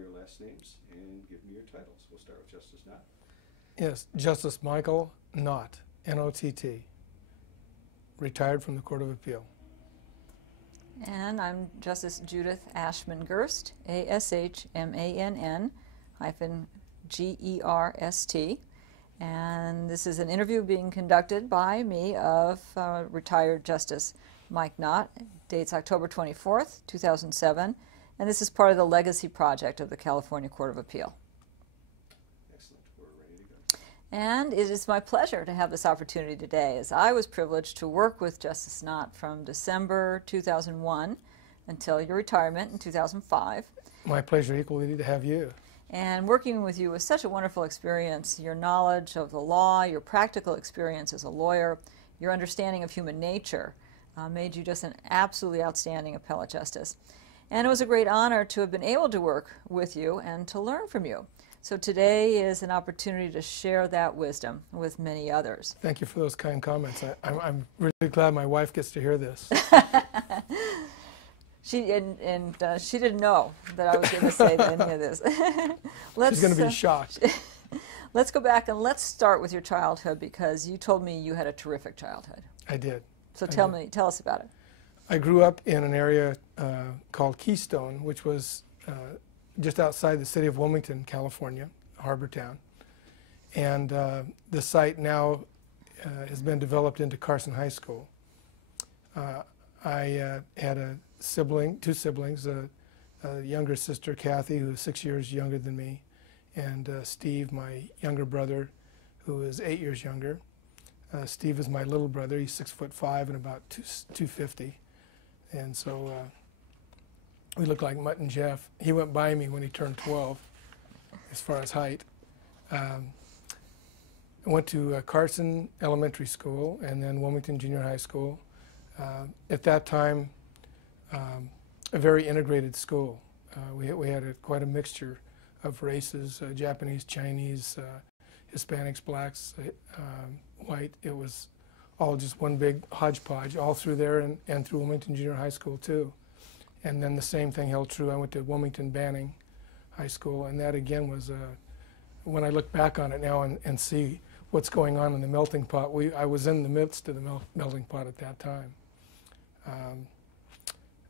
your last names and give me your titles. We'll start with Justice Nott. Yes, Justice Michael Nott, N-O-T-T, retired from the Court of Appeal. And I'm Justice Judith Ashman-Gerst, A-S-H-M-A-N-N-G-E-R-S-T. And this is an interview being conducted by me of retired Justice Mike Nott. Dates October 24th, 2007. And this is part of the Legacy Project of the California Court of Appeal. Excellent. We're ready to go. And it is my pleasure to have this opportunity today, as I was privileged to work with Justice Nott from December 2001 until your retirement in 2005. My pleasure equally to have you. And working with you was such a wonderful experience. Your knowledge of the law, your practical experience as a lawyer, your understanding of human nature made you just an absolutely outstanding appellate justice. And it was a great honor to have been able to work with you and to learn from you. So today is an opportunity to share that wisdom with many others. Thank you for those kind comments. I'm really glad my wife gets to hear this. She didn't know that I was going to say any of this. She's going to be shocked. Let's go back and let's start with your childhood, because you told me you had a terrific childhood. I did. So tell us about it. I grew up in an area called Keystone, which was just outside the city of Wilmington, California, harbor town. And the site now has been developed into Carson High School. I had two siblings, a younger sister, Kathy, who is 6 years younger than me, and Steve, my younger brother, who is 8 years younger. Steve is my little brother. He's 6'5" and about 250. And so we look like Mutt and Jeff. He went by me when he turned 12, as far as height. I went to Carson Elementary School and then Wilmington Junior High School. At that time, a very integrated school. We had quite a mixture of races, Japanese, Chinese, Hispanics, blacks, white. It was all just one big hodgepodge, all through there and through Wilmington Junior High School too. And then the same thing held true. I went to Wilmington Banning High School, and that again was, when I look back on it now and see what's going on in the melting pot, I was in the midst of the melting pot at that time.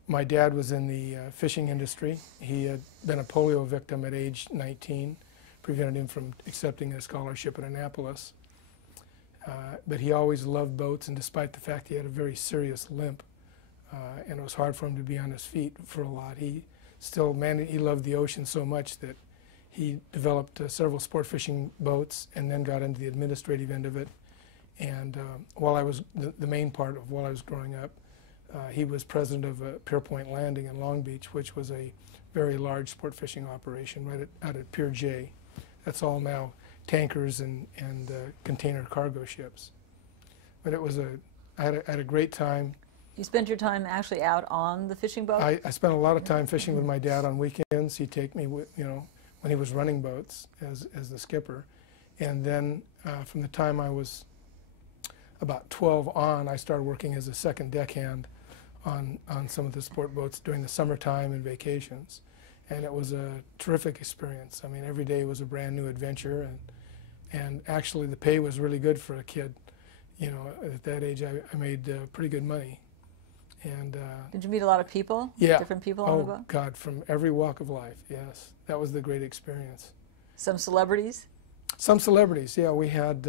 My dad was in the fishing industry. He had been a polio victim at age 19, prevented him from accepting a scholarship at Annapolis. But he always loved boats, and despite the fact he had a very serious limp, and it was hard for him to be on his feet for a lot, he still he loved the ocean so much that he developed several sport fishing boats and then got into the administrative end of it. And while I was, the main part of while I was growing up, he was president of Pier Point Landing in Long Beach, which was a very large sport fishing operation right out at Pier J. That's all now tankers and container cargo ships. But it was I had a great time. You spent your time actually out on the fishing boat? I spent a lot of time fishing with my dad on weekends. He'd take me, when he was running boats as the skipper. And then from the time I was about 12 on, I started working as a second deckhand on some of the sport boats during the summertime and vacations. And it was a terrific experience. I mean, every day was a brand new adventure, and actually the pay was really good for a kid. At that age I made pretty good money. And did you meet a lot of people? Yeah. Different people on the boat? Oh God, from every walk of life, yes. That was the great experience. Some celebrities? Some celebrities, yeah. We had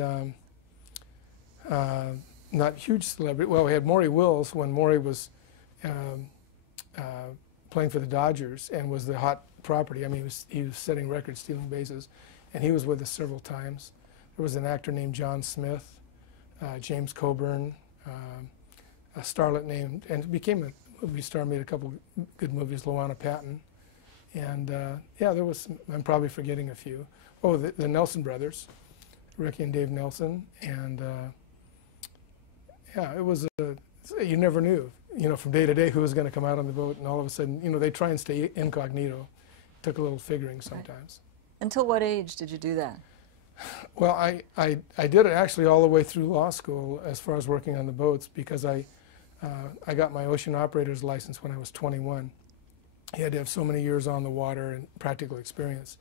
not huge celebrity. Well, we had Maury Wills when Maury was playing for the Dodgers and was the hot property. I mean, he was setting records, stealing bases, and he was with us several times. There was an actor named John Smith, James Coburn, a starlet named, and became a movie star, made a couple good movies, Luana Patton. And yeah, there was, I'm probably forgetting a few. Oh, the Nelson brothers, Ricky and Dave Nelson, and yeah, it was you never knew, from day to day who was going to come out on the boat, and all of a sudden, they try and stay incognito. Took a little figuring sometimes. Right. Until what age did you do that? Well, I did it actually all the way through law school as far as working on the boats, because I got my ocean operator's license when I was 21. He had to have so many years on the water and practical experience.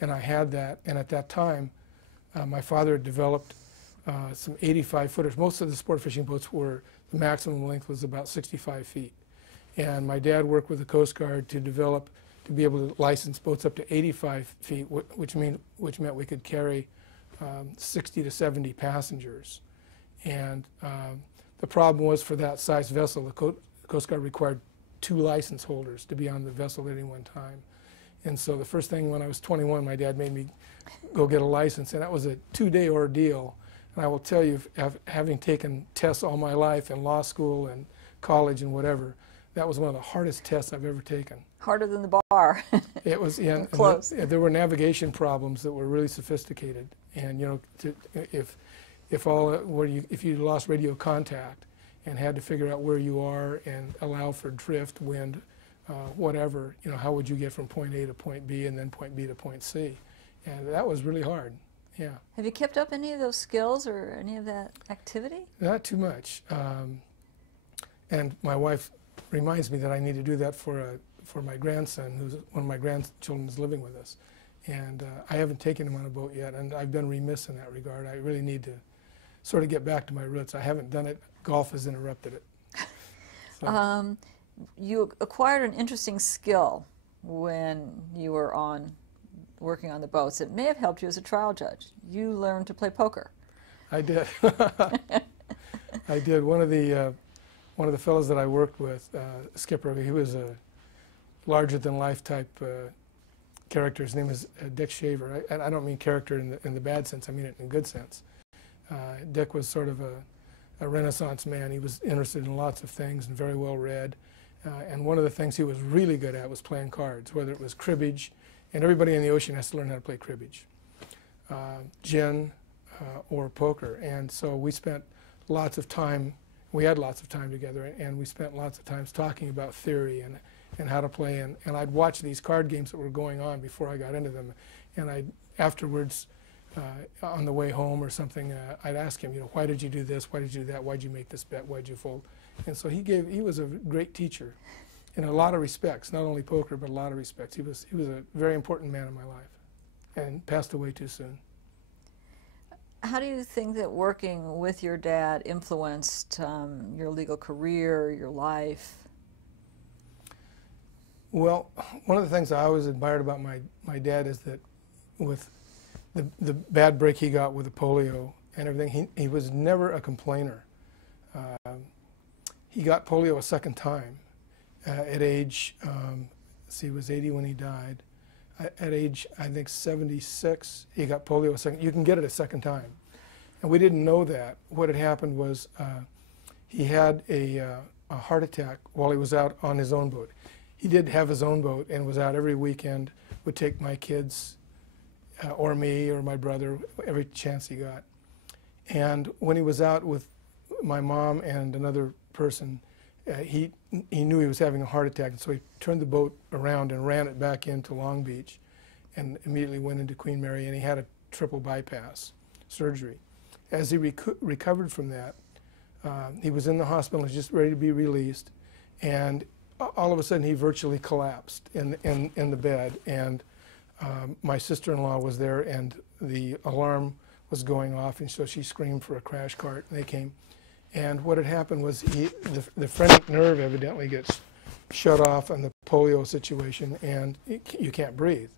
And I had that. And at that time, my father had developed some 85-footers. Most of the sport fishing boats were, the maximum length was about 65 feet. And my dad worked with the Coast Guard to develop, to be able to license boats up to 85 feet, which meant we could carry 60 to 70 passengers. And the problem was, for that size vessel, the Coast Guard required 2 license holders to be on the vessel at any one time. And so the first thing, when I was 21, my dad made me go get a license, and that was a 2-day ordeal. And I will tell you, having taken tests all my life in law school and college and whatever, that was one of the hardest tests I've ever taken. Harder than the bar. It was, yeah. Close. There were navigation problems that were really sophisticated, and you know, if you lost radio contact and had to figure out where you are and allow for drift, wind, whatever, you know, how would you get from point A to point B and then point B to point C? And that was really hard. Yeah. Have you kept up any of those skills or any of that activity? Not too much. And my wife reminds me that I need to do that for my grandson, who's one of my grandchildren is living with us. And I haven't taken him on a boat yet, and I've been remiss in that regard. I really need to sort of get back to my roots. I haven't done it. Golf has interrupted it. So. You acquired an interesting skill when you were working on the boats. It may have helped you as a trial judge. You learned to play poker. I did. I did. One of the fellows that I worked with, Skipper, he was a larger-than-life type character. His name is Dick Shaver. And I don't mean character in the bad sense. I mean it in a good sense. Dick was sort of a Renaissance man. He was interested in lots of things and very well read. And one of the things he was really good at was playing cards, whether it was cribbage, and everybody in the ocean has to learn how to play cribbage, gin, or poker. And so we spent lots of time, we had lots of time together, and we spent lots of times talking about theory and how to play. And I'd watch these card games that were going on before I got into them. And I'd afterwards, on the way home or something, I'd ask him, you know, why did you do this? Why did you do that? Why did you make this bet? Why did you fold? And so he was a great teacher in a lot of respects, not only poker, but a lot of respects. He was a very important man in my life, and passed away too soon. How do you think that working with your dad influenced your legal career, your life? Well, one of the things I always admired about my dad is that with the bad break he got with the polio and everything, he was never a complainer. He got polio a second time at age, he was 80 when he died. At age, I think, 76, he got polio a second. You can get it a second time. And we didn't know that. What had happened was he had a heart attack while he was out on his own boat. He did have his own boat and was out every weekend, would take my kids or me or my brother every chance he got. And when he was out with my mom and another person, he knew he was having a heart attack, and so he turned the boat around and ran it back into Long Beach and immediately went into Queen Mary, and he had a triple bypass surgery. As he recovered from that, he was in the hospital, just ready to be released, and all of a sudden he virtually collapsed in the bed, and my sister-in-law was there, and the alarm was going off, and so she screamed for a crash cart, and they came. And what had happened was the phrenic nerve evidently gets shut off on the polio situation, and you can't breathe.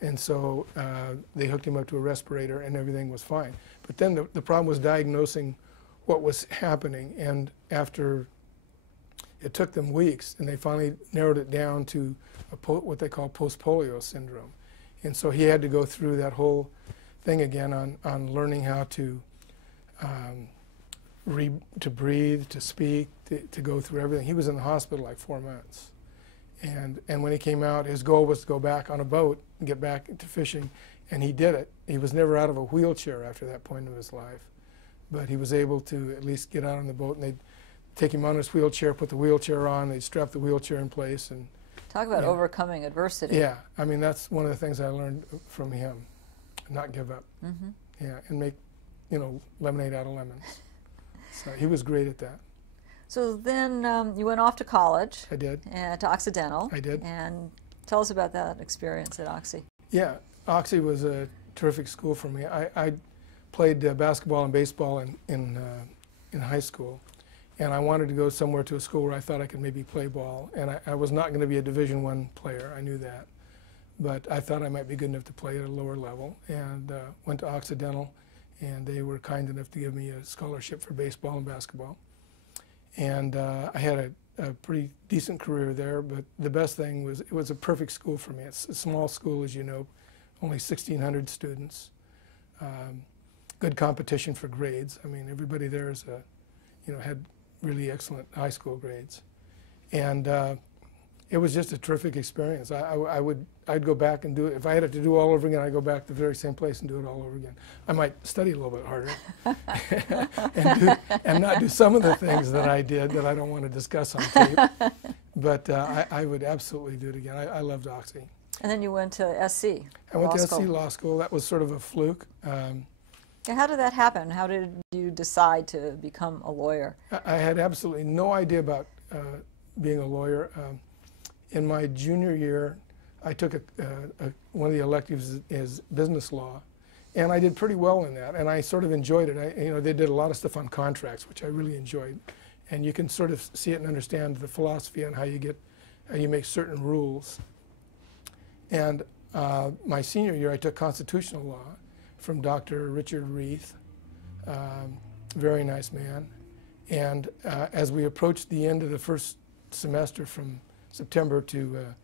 And so they hooked him up to a respirator, and everything was fine. But then the problem was diagnosing what was happening, and after it took them weeks, and they finally narrowed it down to what they call post-polio syndrome. And so he had to go through that whole thing again on learning how to breathe, to speak, to go through everything. He was in the hospital like 4 months. And when he came out, his goal was to go back on a boat and get back into fishing, and he did it. He was never out of a wheelchair after that point in his life. But he was able to at least get out on the boat, and they'd take him on his wheelchair, put the wheelchair on, they'd strap the wheelchair in place. And talk about overcoming adversity. Yeah, I mean, that's one of the things I learned from him, not give up. Mm-hmm. Yeah, and make, lemonade out of lemons. So he was great at that. So then you went off to college. I did. To Occidental. I did. And tell us about that experience at Oxy. Yeah, Oxy was a terrific school for me. I played basketball and baseball in high school, and I wanted to go somewhere to a school where I thought I could maybe play ball. And I was not going to be a Division I player. I knew that. But I thought I might be good enough to play at a lower level, and went to Occidental, and they were kind enough to give me a scholarship for baseball and basketball. And I had a pretty decent career there, but the best thing was it was a perfect school for me. It's a small school, as you know, only 1,600 students. Good competition for grades. I mean, everybody there is had really excellent high school grades, and it was just a terrific experience. I'd go back and do it. If I had it to do all over again, I'd go back to the very same place and do it all over again. I might study a little bit harder and not do some of the things that I did that I don't want to discuss on tape. But I would absolutely do it again. I loved Oxy. And then you went to SC. I went to SC Law School. That was sort of a fluke. How did that happen? How did you decide to become a lawyer? I had absolutely no idea about being a lawyer. In my junior year, I took one of the electives is business law, and I did pretty well in that, and I sort of enjoyed it. They did a lot of stuff on contracts, which I really enjoyed, and you can sort of see it and understand the philosophy on how you make certain rules. And my senior year, I took constitutional law from Dr. Richard Reith, very nice man, and as we approached the end of the first semester from September to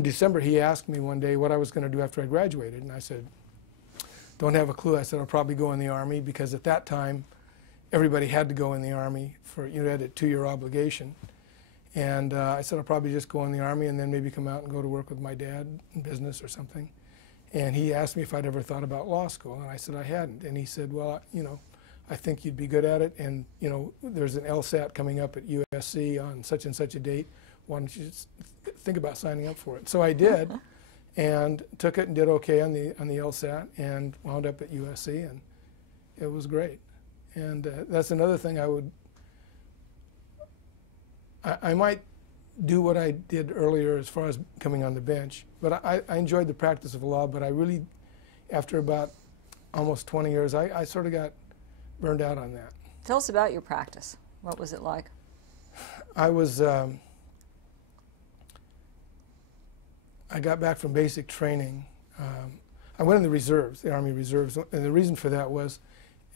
December, he asked me one day what I was going to do after I graduated, and I said, don't have a clue. I said, I'll probably go in the Army, because at that time, everybody had to go in the Army for, you had a 2-year obligation. And I said, I'll probably just go in the Army and then maybe come out and go to work with my dad in business or something. And he asked me if I'd ever thought about law school, and I said I hadn't. And he said, well, I think you'd be good at it, and there's an LSAT coming up at USC on such and such a date. Why don't you just think about signing up for it? So I did, and took it and did okay on the LSAT, and wound up at USC, and it was great. And that's another thing I might do what I did earlier as far as coming on the bench, but I enjoyed the practice of law, but I really, after about almost 20 years, I sort of got burned out on that. Tell us about your practice. What was it like? I got back from basic training. I went in the reserves, the Army Reserves, and the reason for that was,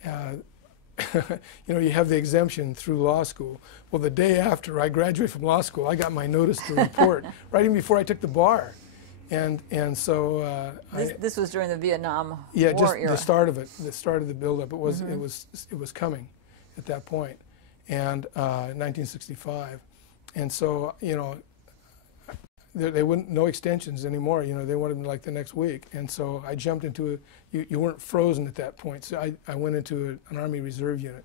you have the exemption through law school. Well, the day after I graduated from law school, I got my notice to report, right even before I took the bar. And so this was during the Vietnam War just era. the start of it, the start of the buildup. It was coming at that point, and 1965, and so they wouldn't no extensions anymore. They wanted them like the next week, and so I jumped into you weren't frozen at that point. So I went into an Army Reserve unit,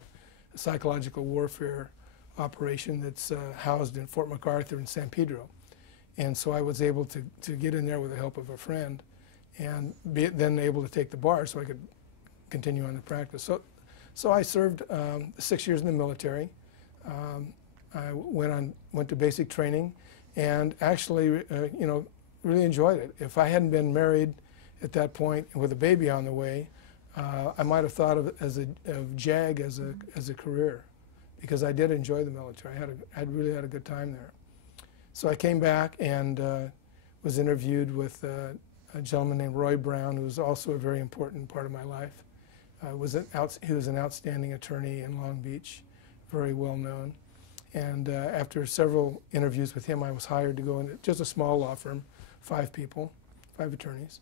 a psychological warfare operation that's housed in Fort MacArthur in San Pedro. And so I was able to get in there with the help of a friend, and be then able to take the bar so I could continue on the practice. So I served 6 years in the military. I went to basic training, and actually, really enjoyed it. If I hadn't been married at that point with a baby on the way, I might have thought of JAG as a career, because I did enjoy the military. I really had a good time there. So I came back and was interviewed with a gentleman named Roy Brown, who was also a very important part of my life. He was an outstanding attorney in Long Beach, very well known. And after several interviews with him, I was hired to go into just a small law firm, 5 people, 5 attorneys.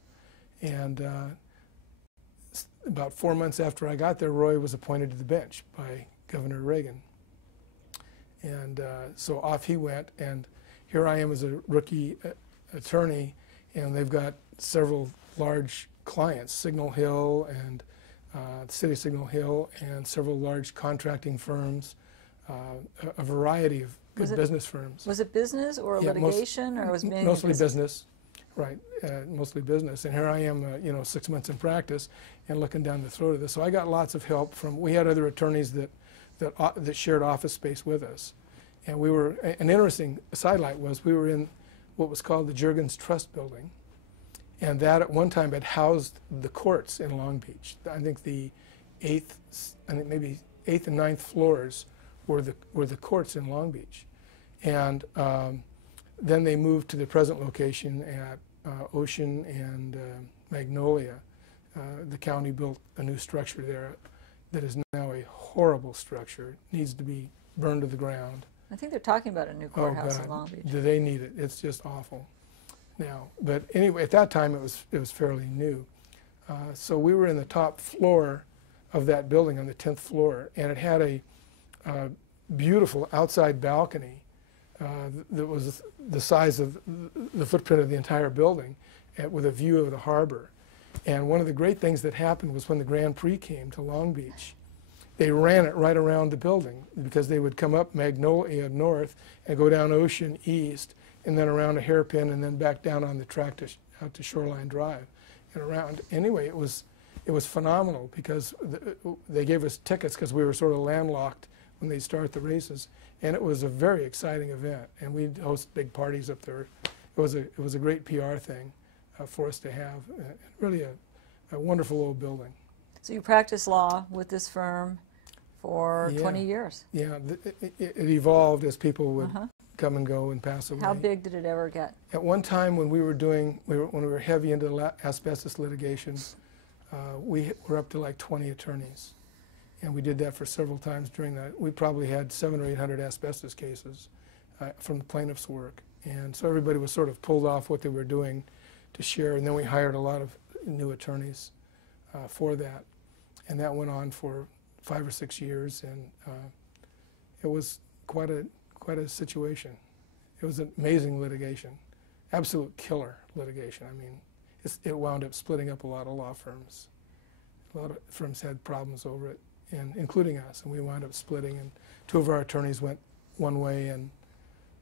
And about 4 months after I got there, Roy was appointed to the bench by Governor Reagan. And so off he went, and here I am as a rookie attorney, and they've got several large clients, Signal Hill and the City of Signal Hill, and several large contracting firms, a variety of good business firms. Was it business or litigation, or was it mostly business? Right, mostly business. And here I am, 6 months in practice and looking down the throat of this. So I got lots of help from, we had other attorneys that that shared office space with us. And we were, an interesting sidelight was we were in what was called the Juergens Trust Building. And that at one time had housed the courts in Long Beach. I think the maybe 8th and 9th floors were the courts in Long Beach. And then they moved to the present location at Ocean and Magnolia. The county built a new structure there that is now a horrible structure. It needs to be burned to the ground. I think they're talking about a new courthouse in Long Beach. Do they need it? It's just awful now. But anyway, at that time it was fairly new. So we were in the top floor of that building, on the 10th floor, and it had a beautiful outside balcony that was the size of the footprint of the entire building, with a view of the harbor. And one of the great things that happened was when the Grand Prix came to Long Beach, they ran it right around the building, because they would come up Magnolia north and go down Ocean east, and then around a hairpin, and then back down on the track out to Shoreline Drive and around. Anyway, it was phenomenal, because they gave us tickets because we were sort of landlocked when they start the races, and it was a very exciting event. And we'd host big parties up there. It was a great PR thing for us to have. Really a wonderful old building. So you practiced law with this firm for 20 years. Yeah, it evolved as people would come and go and pass away. How big did it ever get? At one time, when we were heavy into asbestos litigation, we were up to like 20 attorneys, and we did that for several times during that. We probably had 700 or 800 asbestos cases from the plaintiff's work, and so everybody was sort of pulled off what they were doing to share, and then we hired a lot of new attorneys for that, and that went on for 5 or 6 years, and it was quite a situation. It was an amazing litigation, absolute killer litigation. I mean, it wound up splitting up a lot of law firms. A lot of firms had problems over it, and including us, and we wound up splitting, and 2 of our attorneys went one way and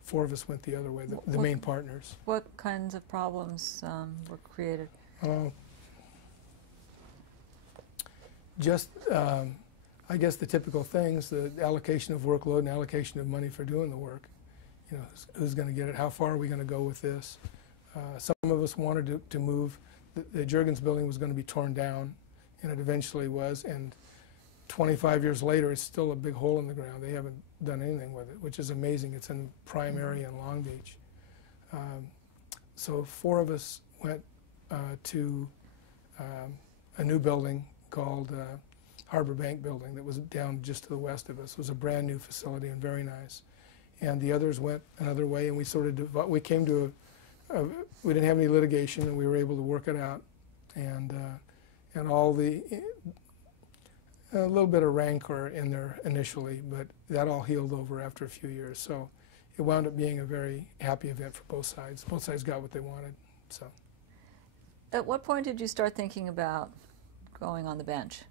4 of us went the other way, the main partners. What kinds of problems were created? Just, I guess, the typical things, the allocation of workload and allocation of money for doing the work. You know, who's going to get it? How far are we going to go with this? Some of us wanted to move. The Juergens building was going to be torn down, and it eventually was. And 25 years later, it's still a big hole in the ground. They haven't done anything with it, which is amazing. It's in prime area in Long Beach. So 4 of us went to a new building called Harbor Bank Building that was down just to the west of us. It was a brand new facility and very nice. And the others went another way, and we sort of we came to we didn't have any litigation, and we were able to work it out. And all a little bit of rancor in there initially, but that all healed over after a few years. So it wound up being a very happy event for both sides. Both sides got what they wanted. So. At what point did you start thinking about going on the bench?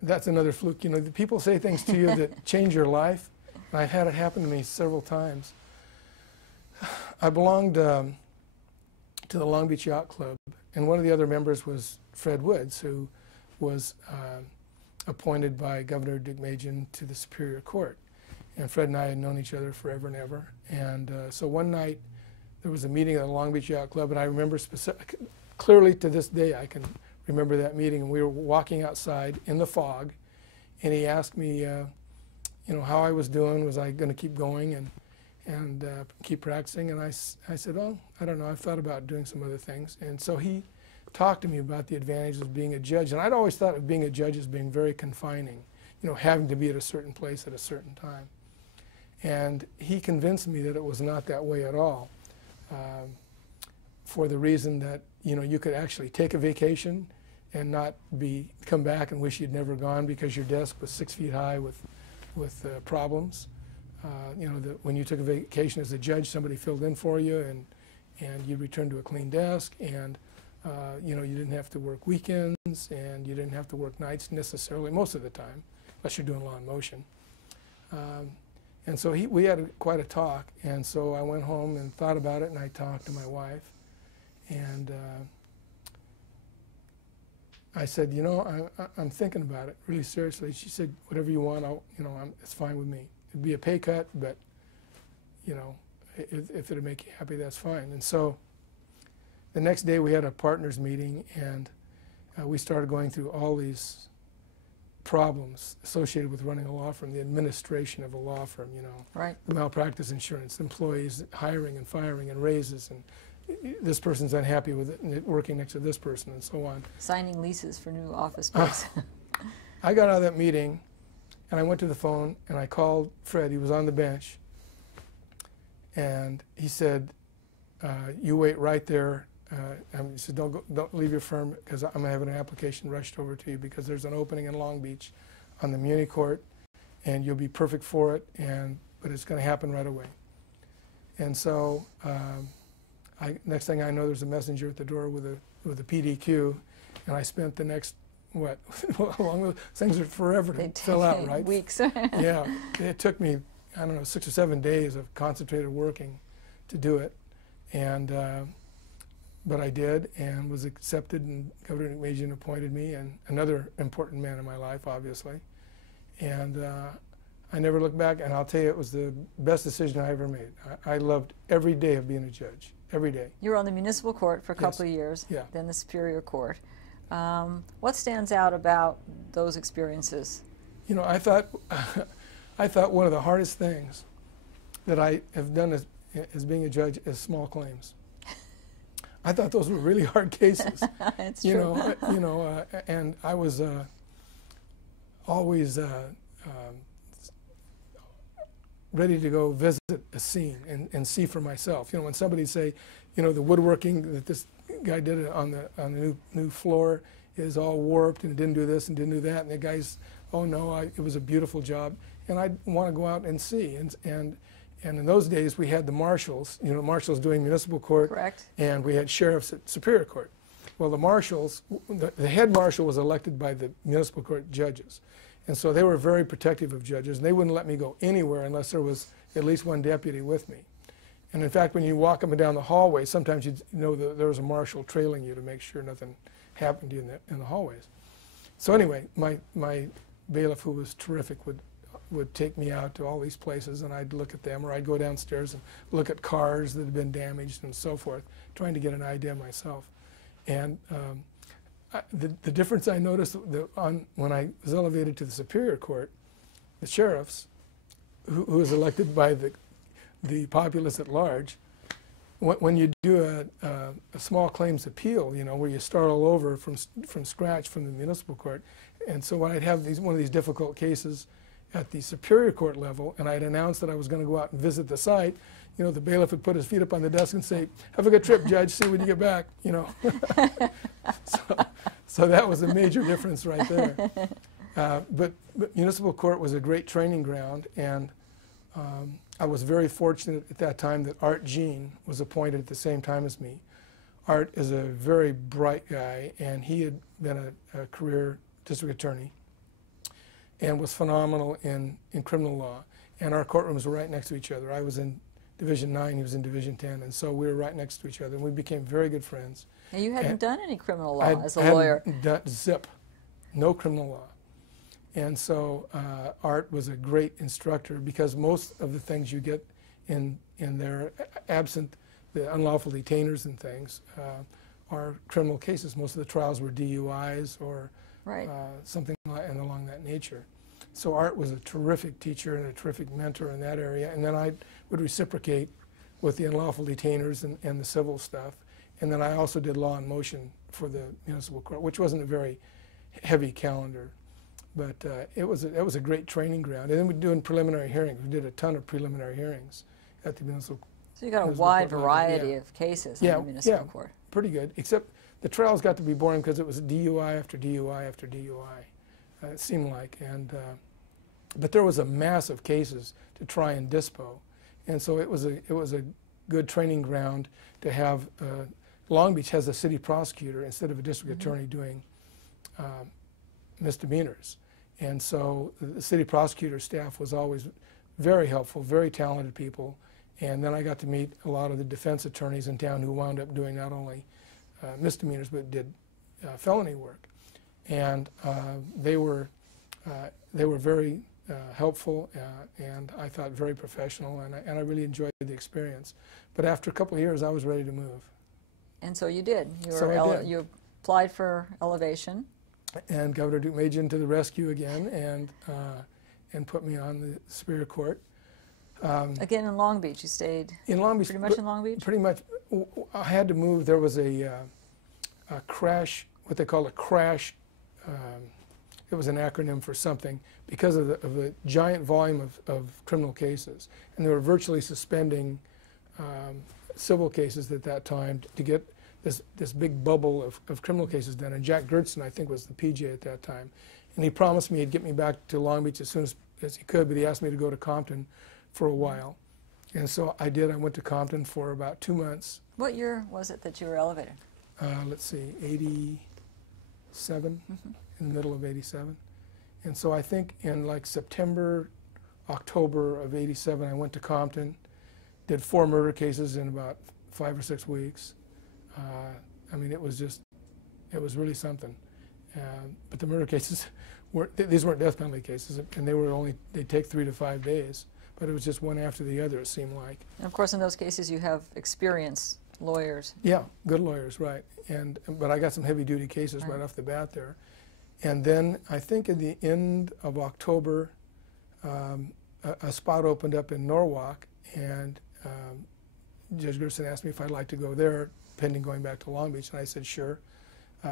That's another fluke. You know, people say things to you that change your life. And I've had it happen to me several times. I belonged to the Long Beach Yacht Club, and one of the other members was Fred Woods, who was appointed by Governor Deukmejian to the Superior Court. And Fred and I had known each other forever and ever. And so one night there was a meeting at the Long Beach Yacht Club, and I remember clearly to this day I can remember that meeting. And we were walking outside in the fog, and he asked me, you know, how I was doing. Was I going to keep going and keep practicing? And I said, oh, I don't know. I've thought about doing some other things. And so he talked to me about the advantages of being a judge. And I'd always thought of being a judge as being very confining, you know, having to be at a certain place at a certain time. And he convinced me that it was not that way at all, for the reason that, you know, you could actually take a vacation and not come back and wish you'd never gone because your desk was 6 feet high with problems. You know, that when you took a vacation as a judge, somebody filled in for you, and you returned to a clean desk, and you know, you didn't have to work weekends, and you didn't have to work nights necessarily most of the time, unless you're doing law in motion. And so we had quite a talk, and so I went home and thought about it, and I talked to my wife, and I said, you know, I'm thinking about it really seriously. She said, whatever you want, it's fine with me. It'd be a pay cut, but, you know, if it'd make you happy, that's fine. And so the next day we had a partners meeting, and we started going through all these problems associated with running a law firm, the administration of a law firm, you know, right. the malpractice insurance, employees hiring and firing and raises, and this person's unhappy with it, and it working next to this person, and so on. Signing leases for new office space. I got out of that meeting, and I went to the phone, and I called Fred. He was on the bench, and he said, you wait right there. He said, don't leave your firm, because I'm having an application rushed over to you, because there's an opening in Long Beach on the Muni Court, and you'll be perfect for it, but it's going to happen right away. And so next thing I know, there's a messenger at the door with a PDQ, and I spent the next, what, along with things are forever to fill out, right? Weeks. Yeah, it took me, I don't know, 6 or 7 days of concentrated working to do it, and but I did, and was accepted, and Governor McMahon appointed me, and another important man in my life, obviously, and I never looked back, and I'll tell you, it was the best decision I ever made. I loved every day of being a judge. Every day. You were on the municipal court for a couple of years, then the Superior Court. What stands out about those experiences? You know, I thought one of the hardest things that I have done as being a judge is small claims. I thought those were really hard cases. It's true. true. And I was always ready to go visit a scene and see for myself. You know, when somebody say, you know, the woodworking that this guy did on the new floor is all warped and it didn't do this and didn't do that, and the guy's, oh no, it was a beautiful job, and I'd want to go out and see. And in those days we had the marshals, you know, marshals doing municipal court, correct, and we had sheriffs at Superior Court. Well, the marshals, the head marshal was elected by the municipal court judges. And so they were very protective of judges, and they wouldn't let me go anywhere unless there was at least one deputy with me. And in fact, when you walk up and down the hallway, sometimes you'd know that there was a marshal trailing you to make sure nothing happened to you in the hallways. So anyway, my bailiff, who was terrific, would take me out to all these places, and I'd look at them, or I'd go downstairs and look at cars that had been damaged and so forth, trying to get an idea myself. And the difference I noticed when I was elevated to the Superior Court, the sheriffs, who was elected by the populace at large, when you do a small claims appeal, you know, where you start all over from scratch from the municipal court, and so when I'd have one of these difficult cases at the Superior Court level, and I'd announce that I was going to go out and visit the site, you know, the bailiff would put his feet up on the desk and say, "Have a good trip, Judge. See you when you get back." You know, so that was a major difference right there. But municipal court was a great training ground, and I was very fortunate at that time that Art Jean was appointed at the same time as me. Art is a very bright guy, and he had been a career district attorney and was phenomenal in criminal law. And our courtrooms were right next to each other. I was in Division 9, he was in Division 10, and so we were right next to each other, and we became very good friends. And you hadn't done any criminal law as a I lawyer. hadn't done zip, no criminal law. And so Art was a great instructor, because most of the things you get in there, absent the unlawful detainers and things, are criminal cases. Most of the trials were DUIs or something along that nature. So Art was a terrific teacher and a terrific mentor in that area. And then I would reciprocate with the unlawful detainers and the civil stuff. And then I also did law in motion for the municipal court, which wasn't a very heavy calendar. But it was a great training ground. And then we're doing preliminary hearings. We did a ton of preliminary hearings at the municipal court. So you got a wide variety of cases in the municipal court. Pretty good, except the trials got to be boring because it was DUI after DUI after DUI, it seemed like. And but there was a mass of cases to try and dispo. And so it was a good training ground to have. Long Beach has a city prosecutor instead of a district attorney doing misdemeanors. And so the city prosecutor staff was always very helpful, very talented people. And then I got to meet a lot of the defense attorneys in town who wound up doing not only misdemeanors but did felony work. and they were very helpful, and I thought very professional, and I really enjoyed the experience. But after a couple of years, I was ready to move. And so you did. So I did. You applied for elevation. And Governor Duke made to the rescue again, and put me on the Superior Court. Again in Long Beach, you stayed In Long Beach. pretty much in Long Beach? Pretty much. I had to move. There was a crash, what they call a crash. It was an acronym for something, because of the giant volume of criminal cases. And they were virtually suspending civil cases at that time to get this big bubble of criminal cases done. And Jack Gertson, I think, was the PJ at that time. And he promised me he'd get me back to Long Beach as soon as he could, but he asked me to go to Compton for a while. And so I did. I went to Compton for about 2 months. What year was it that you were elevated? Let's see, 87, in the middle of 87. And so I think in like September, October of 87, I went to Compton, did 4 murder cases in about 5 or 6 weeks. I mean, it was really something. But the murder cases, these weren't death penalty cases, and they'd take 3 to 5 days. But it was just one after the other, it seemed like. And of course, in those cases, you have experienced lawyers. Yeah, good lawyers, right. But I got some heavy-duty cases right off the bat there. And then I think in the end of October, a spot opened up in Norwalk, and Judge Gerson asked me if I'd like to go there, pending going back to Long Beach, and I said sure.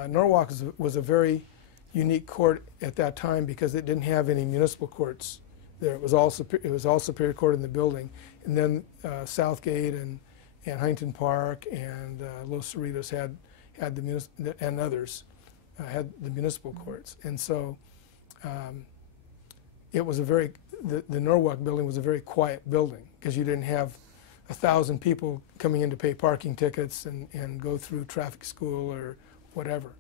Norwalk was a very unique court at that time because it didn't have any municipal courts there. It was all Superior Court in the building, and then Southgate and Huntington Park and Los Cerritos had the and others had the municipal courts, and so it was the Norwalk building was a very quiet building because you didn't have 1,000 people coming in to pay parking tickets and go through traffic school or whatever.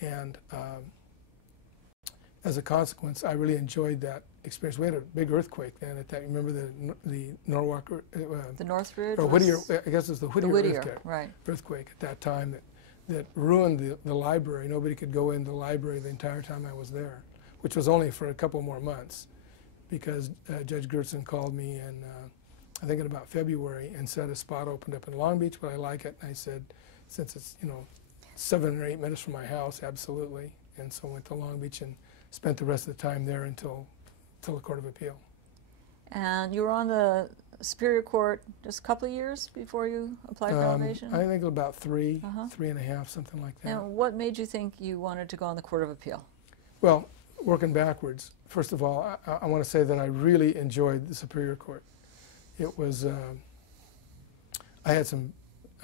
And as a consequence, I really enjoyed that experience. We had a big earthquake then at that. Remember the Norwalk? The Northridge? Or Whittier, I guess it was the Whittier earthquake at that time that ruined the library. Nobody could go in the library the entire time I was there, which was only for a couple more months because Judge Gertson called me in, I think in about February, and said a spot opened up in Long Beach, would I like it? And I said, since it's 7 or 8 minutes from my house, absolutely. And so went to Long Beach and spent the rest of the time there until the Court of Appeal. And you were on the Superior Court just a couple of years before you applied for elevation? I think about 3 and a half, something like that. And what made you think you wanted to go on the Court of Appeal? Well, working backwards, first of all, I want to say that I really enjoyed the Superior Court. It was, I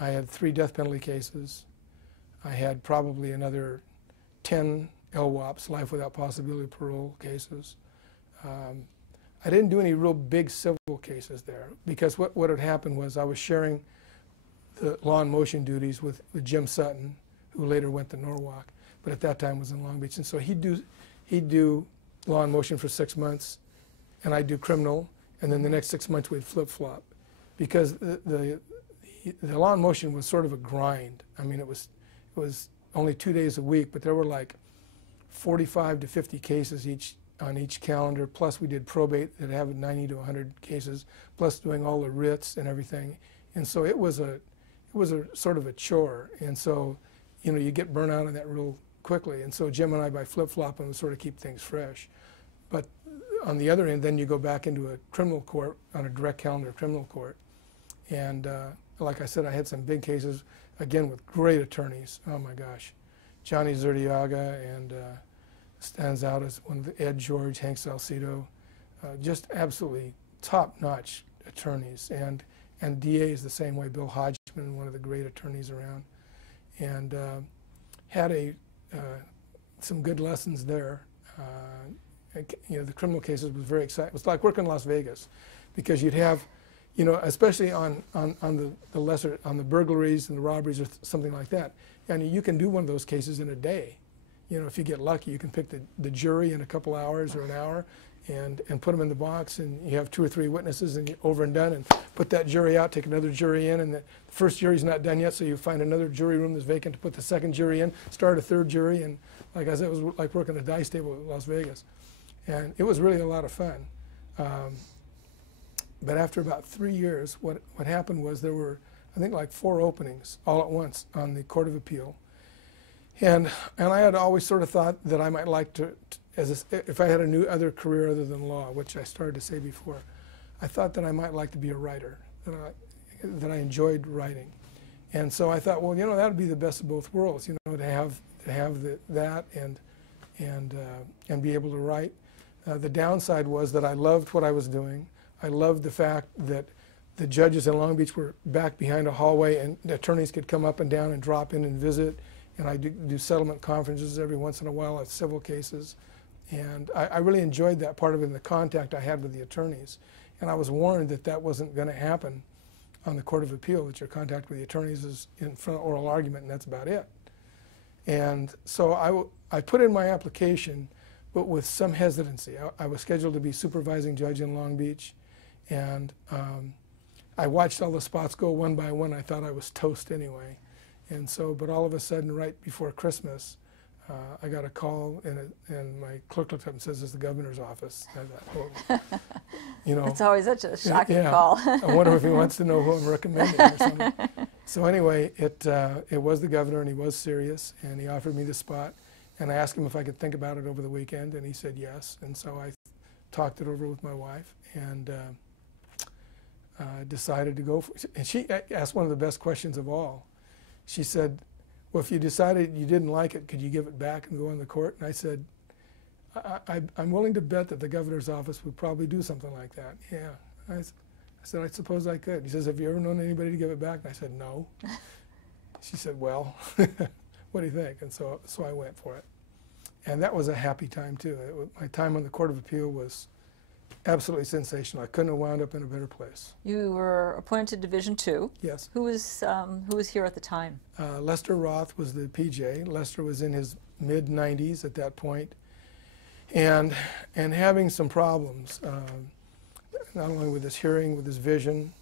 had 3 death penalty cases. I had probably another 10 LWOPs, life without possibility of parole cases. I didn't do any real big civil cases there because what had happened was I was sharing the law and motion duties with Jim Sutton, who later went to Norwalk, but at that time was in Long Beach. And so he'd do law and motion for 6 months, and I'd do criminal, and then the next 6 months we'd flip-flop. Because the law and motion was sort of a grind. I mean, it was only 2 days a week, but there were like 45 to 50 cases on each calendar, plus we did probate that had 90 to 100 cases, plus doing all the writs and everything. And so it was a sort of a chore. And so, you get burnt out on that real quickly. And so Jim and I, by flip-flopping, would sort of keep things fresh. But on the other end, then you go back into a criminal court, on a direct calendar criminal court. And like I said, I had some big cases, again, with great attorneys. Oh my gosh. Johnny Zerdiaga and stands out as one of the Ed George, Hank Salcido, just absolutely top-notch attorneys. And DAs the same way, Bill Hodgman, one of the great attorneys around. And had some good lessons there. The criminal cases was very exciting. It was like working in Las Vegas because you'd have, especially on the lesser, on the burglaries and the robberies or something like that. And you can do one of those cases in a day. If you get lucky, you can pick the jury in a couple hours or an hour, and put them in the box, and you have 2 or 3 witnesses, and you're over and done, and put that jury out, take another jury in, and the first jury's not done yet, so you find another jury room that's vacant to put the second jury in, start a third jury, and like I said, it was like working a dice table in Las Vegas. And it was really a lot of fun. But after about 3 years, what happened was there were, I think, like 4 openings all at once on the Court of Appeal. And I had always sort of thought that I might like to, if I had a new other career other than law, which I started to say before, I thought that I might like to be a writer, that I enjoyed writing. And so I thought, well, you know, that would be the best of both worlds, you know, to have that and be able to write. The downside was that I loved what I was doing. I loved the fact that the judges in Long Beach were back behind a hallway, and the attorneys could come up and down and drop in and visit. And I do settlement conferences every once in a while of civil cases. And I really enjoyed that part of it and the contact I had with the attorneys. And I was warned that that wasn't going to happen on the Court of Appeal, that your contact with the attorneys is in front of oral argument, and that's about it. And so I put in my application, but with some hesitancy. I was scheduled to be supervising judge in Long Beach, and I watched all the spots go one by one. I thought I was toast anyway. And so, but all of a sudden, right before Christmas, I got a call, and my clerk looked up and says, "It's the governor's office." And I thought, oh, you know. It's always such a shocking yeah, call. I wonder if he wants to know who I'm recommending or something. So anyway, it was the governor, and he was serious, and he offered me the spot. And I asked him if I could think about it over the weekend, and he said yes. And so I talked it over with my wife, and decided to go for it. And she asked one of the best questions of all. She said, well, if you decided you didn't like it, could you give it back and go on the court? And I said, I'm willing to bet that the governor's office would probably do something like that. Yeah. I said, I suppose I could. He says, have you ever known anybody to give it back? And I said, no. She said, well, what do you think? And so I went for it. And that was a happy time, too. My time on the Court of Appeal was absolutely sensational. I couldn't have wound up in a better place. You were appointed to Division II. Yes. Who was here at the time? Lester Roth was the PJ. Lester was in his mid-90s at that point, and having some problems, not only with his hearing, with his vision,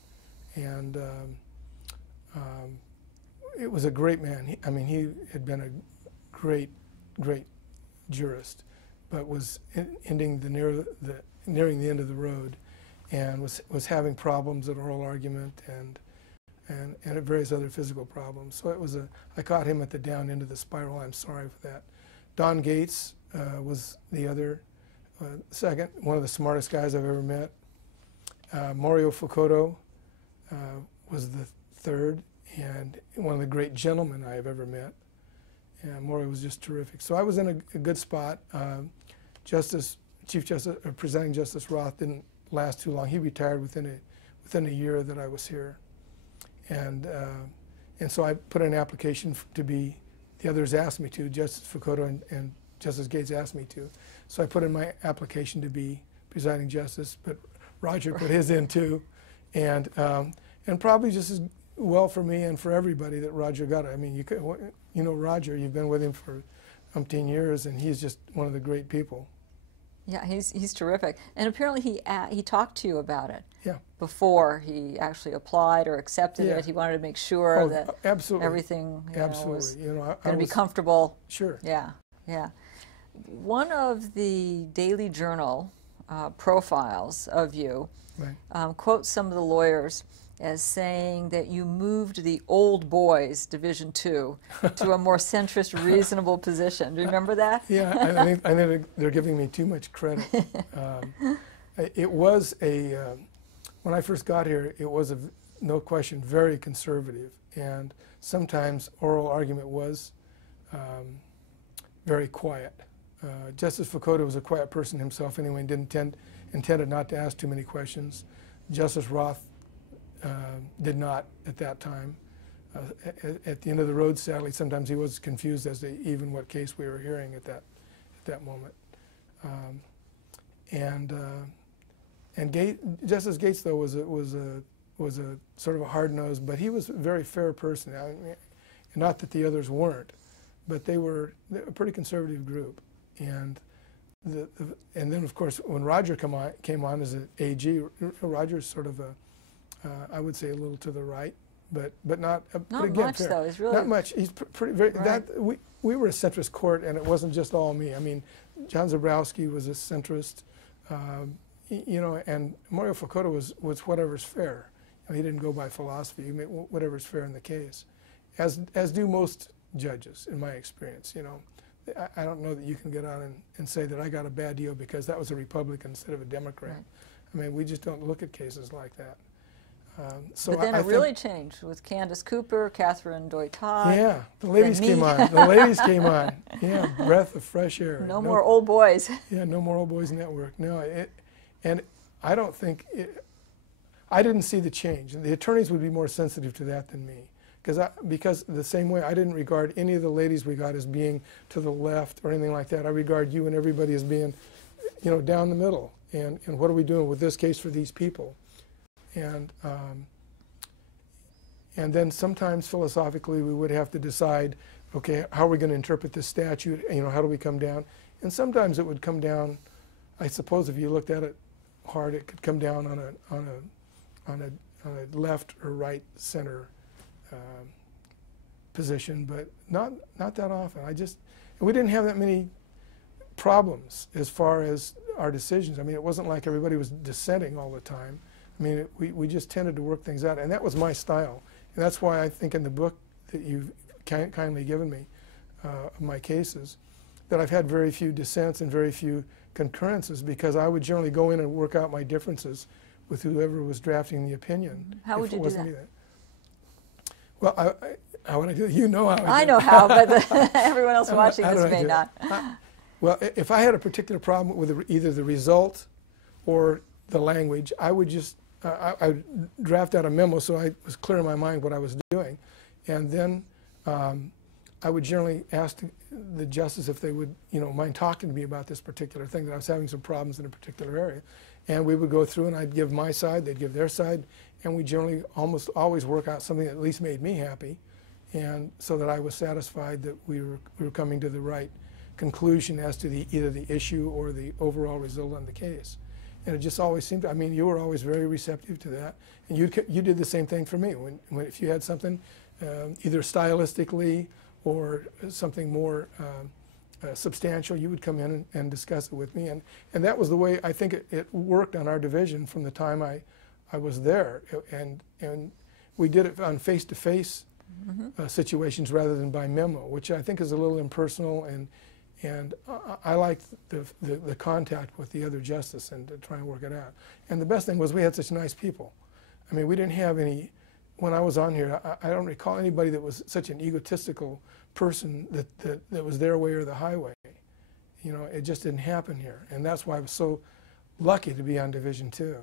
and it was a great man. I mean, he had been a great jurist, but was nearing the end of the road, and was having problems at oral argument and various other physical problems. So it was I caught him at the down end of the spiral. I'm sorry for that. Don Gates was the other second, one of the smartest guys I've ever met. Mario Fukuto was the third, and one of the great gentlemen I have ever met. And Mario was just terrific. So I was in a good spot. Chief Justice, Presiding Justice Roth didn't last too long. He retired within a year that I was here, and so I put in an application to be. The others asked me to. Justice Fukuto and Justice Gates asked me to. So I put in my application to be presiding justice, but Roger put his in too, and probably just as well for me and for everybody that Roger got it. I mean, you know Roger. You've been with him for umpteen years, and he's just one of the great people. Yeah, he's terrific. And apparently he talked to you about it. Yeah. Before he actually applied or accepted it, he wanted to make sure that absolutely. Everything was going to be comfortable. Sure. Yeah, yeah. One of the Daily Journal profiles of you quotes some of the lawyers as saying that you moved the old boys, Division II, to a more centrist, reasonable position. Do you remember that? Yeah, I think they're giving me too much credit. It was when I first got here, it was, no question, very conservative. And sometimes oral argument was very quiet. Justice Fukuto was a quiet person himself anyway and intended not to ask too many questions. Justice Roth did not at that time. At the end of the road, sadly, sometimes he was confused as to even what case we were hearing at that moment. Justice Gates, though, was a sort of a hard-nosed, but he was a very fair person. I mean, not that the others weren't, but they were a pretty conservative group. And and then of course when Roger came on as an AG, Roger's sort of a, I would say a little to the right, but not but again, much fair. though. He's really not much. He's pretty very. Right. That we were a centrist court, and it wasn't just all me. I mean, John Zabrowski was a centrist, you know, and Mario Fukuda was whatever's fair. You know, he didn't go by philosophy. He made whatever's fair in the case, as do most judges, in my experience. You know, I don't know that you can get on and say that I got a bad deal because that was a Republican instead of a Democrat. Right. I mean, we just don't look at cases like that. So but then I it think, really changed with Candace Cooper, Catherine Doy-Todd. yeah, the ladies me. came on. The ladies came on. Yeah, breath of fresh air. No more old boys. Yeah, no more old boys network. No, and I don't think I didn't see the change. The attorneys would be more sensitive to that than me, because the same way I didn't regard any of the ladies we got as being to the left or anything like that. I regard you and everybody as being, you know, down the middle. And what are we doing with this case for these people? And then sometimes philosophically we would have to decide, okay, how are we going to interpret this statute? You know, how do we come down? And sometimes it would come down. I suppose if you looked at it hard, it could come down on a left or right center position, but not that often. We didn't have that many problems as far as our decisions. I mean, it wasn't like everybody was dissenting all the time. I mean, we just tended to work things out, and that was my style. And that's why I think in the book that you've kindly given me, of my cases, that I've had very few dissents and very few concurrences, because I would generally go in and work out my differences with whoever was drafting the opinion. How would you do that? Well, how would I do it? You know how I do I know how, but everyone else watching this may not. Well, if I had a particular problem with either the result or the language, I would just I would draft out a memo so I was clear in my mind what I was doing, and then I would generally ask the justice if they would, you know, mind talking to me about this particular thing, that I was having some problems in a particular area, and we would go through and I'd give my side, they'd give their side, and we generally almost always work out something that at least made me happy, and so that I was satisfied that we were coming to the right conclusion as to either the issue or the overall result on the case. And it just always seemed, I mean, you were always very receptive to that. And you did the same thing for me. If you had something, either stylistically or something more substantial, you would come in and discuss it with me. And that was the way I think it worked on our division from the time I was there. And we did it on face-to-face situations rather than by memo, which I think is a little impersonal, and I liked the contact with the other justice and to try and work it out. And the best thing was we had such nice people. I mean, we didn't have any, when I was on here, I don't recall anybody that was such an egotistical person that was their way or the highway. You know, it just didn't happen here. And that's why I was so lucky to be on Division 2.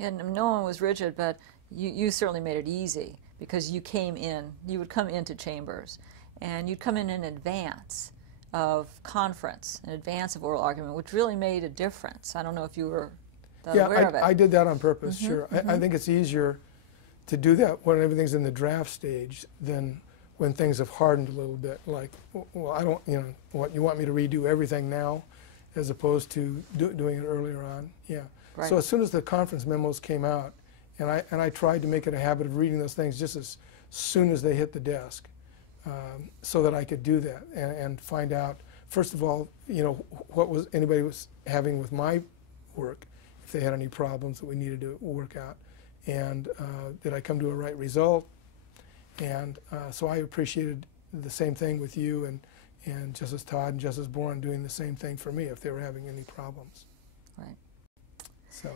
Yeah, no one was rigid, but you certainly made it easy, because you came in, you would come into chambers, and you'd come in advance of conference, in advance of oral argument, which really made a difference. I don't know if you were aware of it. I did that on purpose, sure. I think it's easier to do that when everything's in the draft stage than when things have hardened a little bit. Like, well, I don't, you know, what, you want me to redo everything now as opposed to doing it earlier on? Yeah. Right. So as soon as the conference memos came out, and I tried to make it a habit of reading those things just as soon as they hit the desk, so that I could do that and find out, first of all, you know, what was anybody was having with my work, if they had any problems that we needed to work out, and did I come to a right result? And so I appreciated the same thing with you and Justice Todd and Justice Boren doing the same thing for me if they were having any problems. Right. So.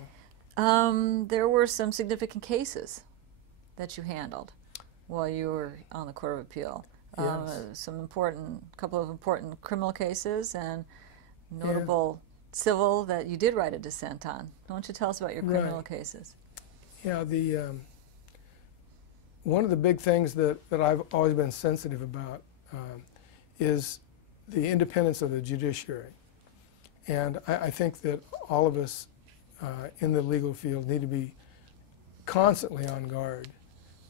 There were some significant cases that you handled while you were on the Court of Appeal. Yes. Couple of important criminal cases and notable civil that you did write a dissent on. Why don't you tell us about your criminal cases? Yeah, one of the big things that I've always been sensitive about is the independence of the judiciary. And I think that all of us in the legal field need to be constantly on guard.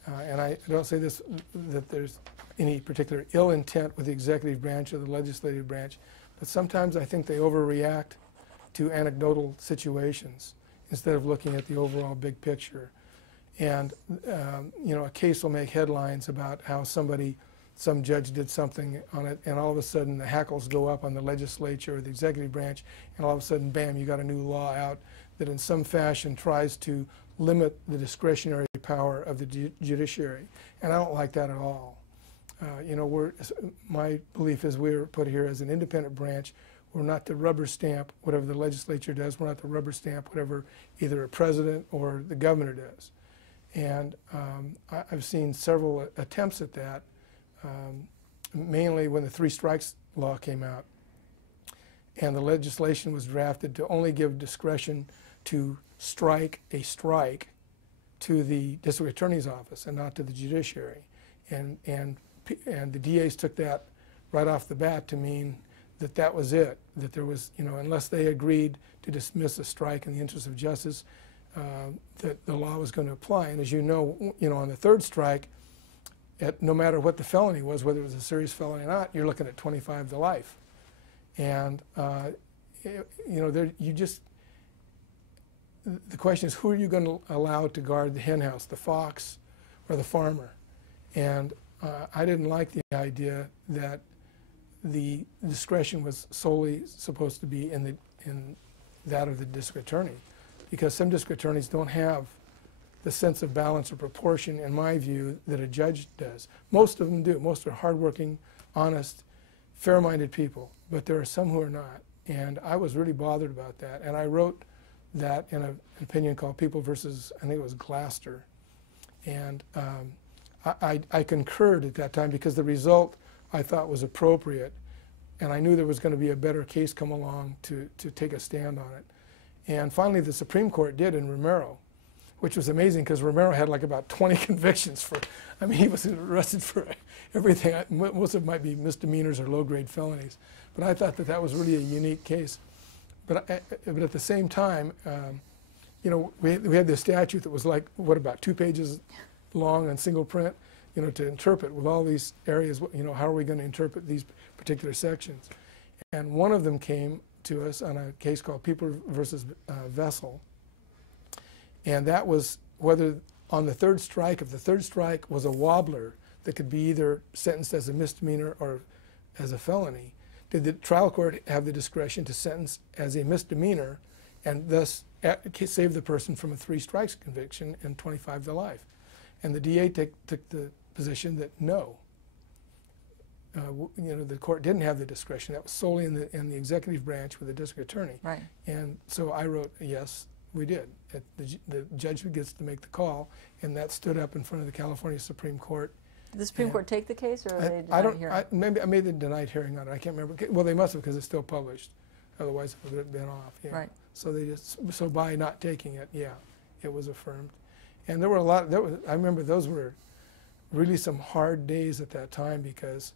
And I don't say this that there's any particular ill intent with the executive branch or the legislative branch, but sometimes I think they overreact to anecdotal situations instead of looking at the overall big picture. And you know, a case will make headlines about how some judge did something on it, and all of a sudden the hackles go up on the legislature or the executive branch, and all of a sudden, bam, you got a new law out that in some fashion tries to limit the discretionary power of the judiciary. And I don't like that at all. You know, my belief is we're put here as an independent branch. We're not to rubber stamp whatever the legislature does. We're not to rubber stamp whatever either a president or the governor does. And I've seen several attempts at that, mainly when the three strikes law came out. And the legislation was drafted to only give discretion to strike a strike to the district attorney's office and not to the judiciary. And the DAs took that right off the bat to mean that that was it, that there was, you know, unless they agreed to dismiss a strike in the interest of justice, that the law was going to apply. And as you know, on the third strike, no matter what the felony was, whether it was a serious felony or not, you're looking at 25 to life. And you know, the question is, who are you going to allow to guard the hen house, the fox or the farmer? And I didn't like the idea that the discretion was solely supposed to be in that of the district attorney, because some district attorneys don't have the sense of balance or proportion, in my view, that a judge does. Most of them do. Most are hardworking, honest, fair-minded people, but there are some who are not. And I was really bothered about that. And I wrote that in an opinion called People versus, I think it was Glaster. And I concurred at that time because the result I thought was appropriate. And I knew there was going to be a better case come along to take a stand on it. And finally, the Supreme Court did in Romero, which was amazing because Romero had like about 20 convictions for, I mean, he was arrested for everything. Most of it might be misdemeanors or low-grade felonies. But I thought that that was really a unique case. But at the same time, you know, we had this statute that was like, what, about 2 pages long on single print, you know, to interpret with all these areas, you know, how are we going to interpret these particular sections? And one of them came to us on a case called People versus Vessel. And that was whether on the third strike, if the third strike was a wobbler that could be either sentenced as a misdemeanor or as a felony, did the trial court have the discretion to sentence as a misdemeanor and thus save the person from a 3 strikes conviction and 25 to life? And the DA took the position that no. You know, the court didn't have the discretion. That was solely in the executive branch with the district attorney. Right. And so I wrote, yes, we did. The judge gets to make the call, and that stood up in front of the California Supreme Court. Did the Supreme Court take the case, or they I denied hearing? Maybe I made the denied hearing on it. I can't remember. Well, they must have, because it's still published. Otherwise, it would have been off. Yeah. Right. So so by not taking it, yeah, it was affirmed. And there were a lot. I remember those were really some hard days at that time because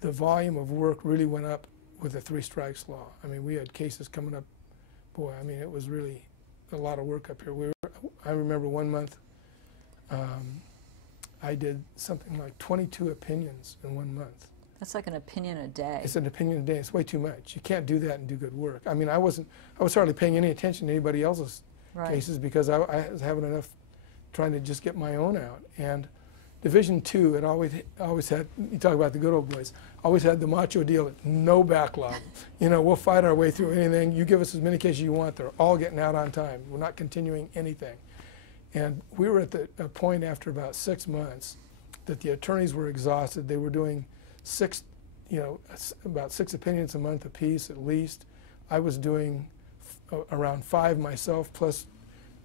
the volume of work really went up with the 3 strikes law. I mean, we had cases coming up. Boy, I mean, it was really a lot of work up here. I remember one month I did something like 22 opinions in 1 month. That's like an opinion a day. It's an opinion a day. It's way too much. You can't do that and do good work. I mean, I was hardly paying any attention to anybody else's cases because I was having enough trying to just get my own out. And Division 2, it always had, you talk about the good old boys, always had the macho deal, no backlog. You know, we'll fight our way through anything. You give us as many cases you want. They're all getting out on time. We're not continuing anything. And we were at a point after about 6 months that the attorneys were exhausted. They were doing about 6 opinions a month apiece at least. I was doing around 5 myself, plus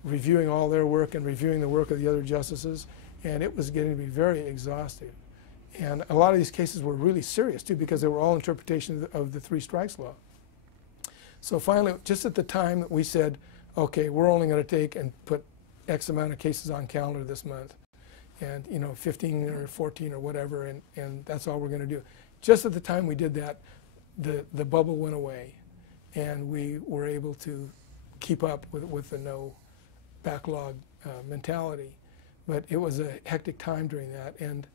reviewing all their work and reviewing the work of the other justices. And it was getting to be very exhausting. And a lot of these cases were really serious, too, because they were all interpretations of the 3 strikes law. So finally, just at the time that we said, okay, we're only going to take and put X amount of cases on calendar this month, and, you know, 15 or 14 or whatever, and that's all we're going to do. Just at the time we did that, the bubble went away, and we were able to keep up with the no backlog mentality. But it was a hectic time during that. And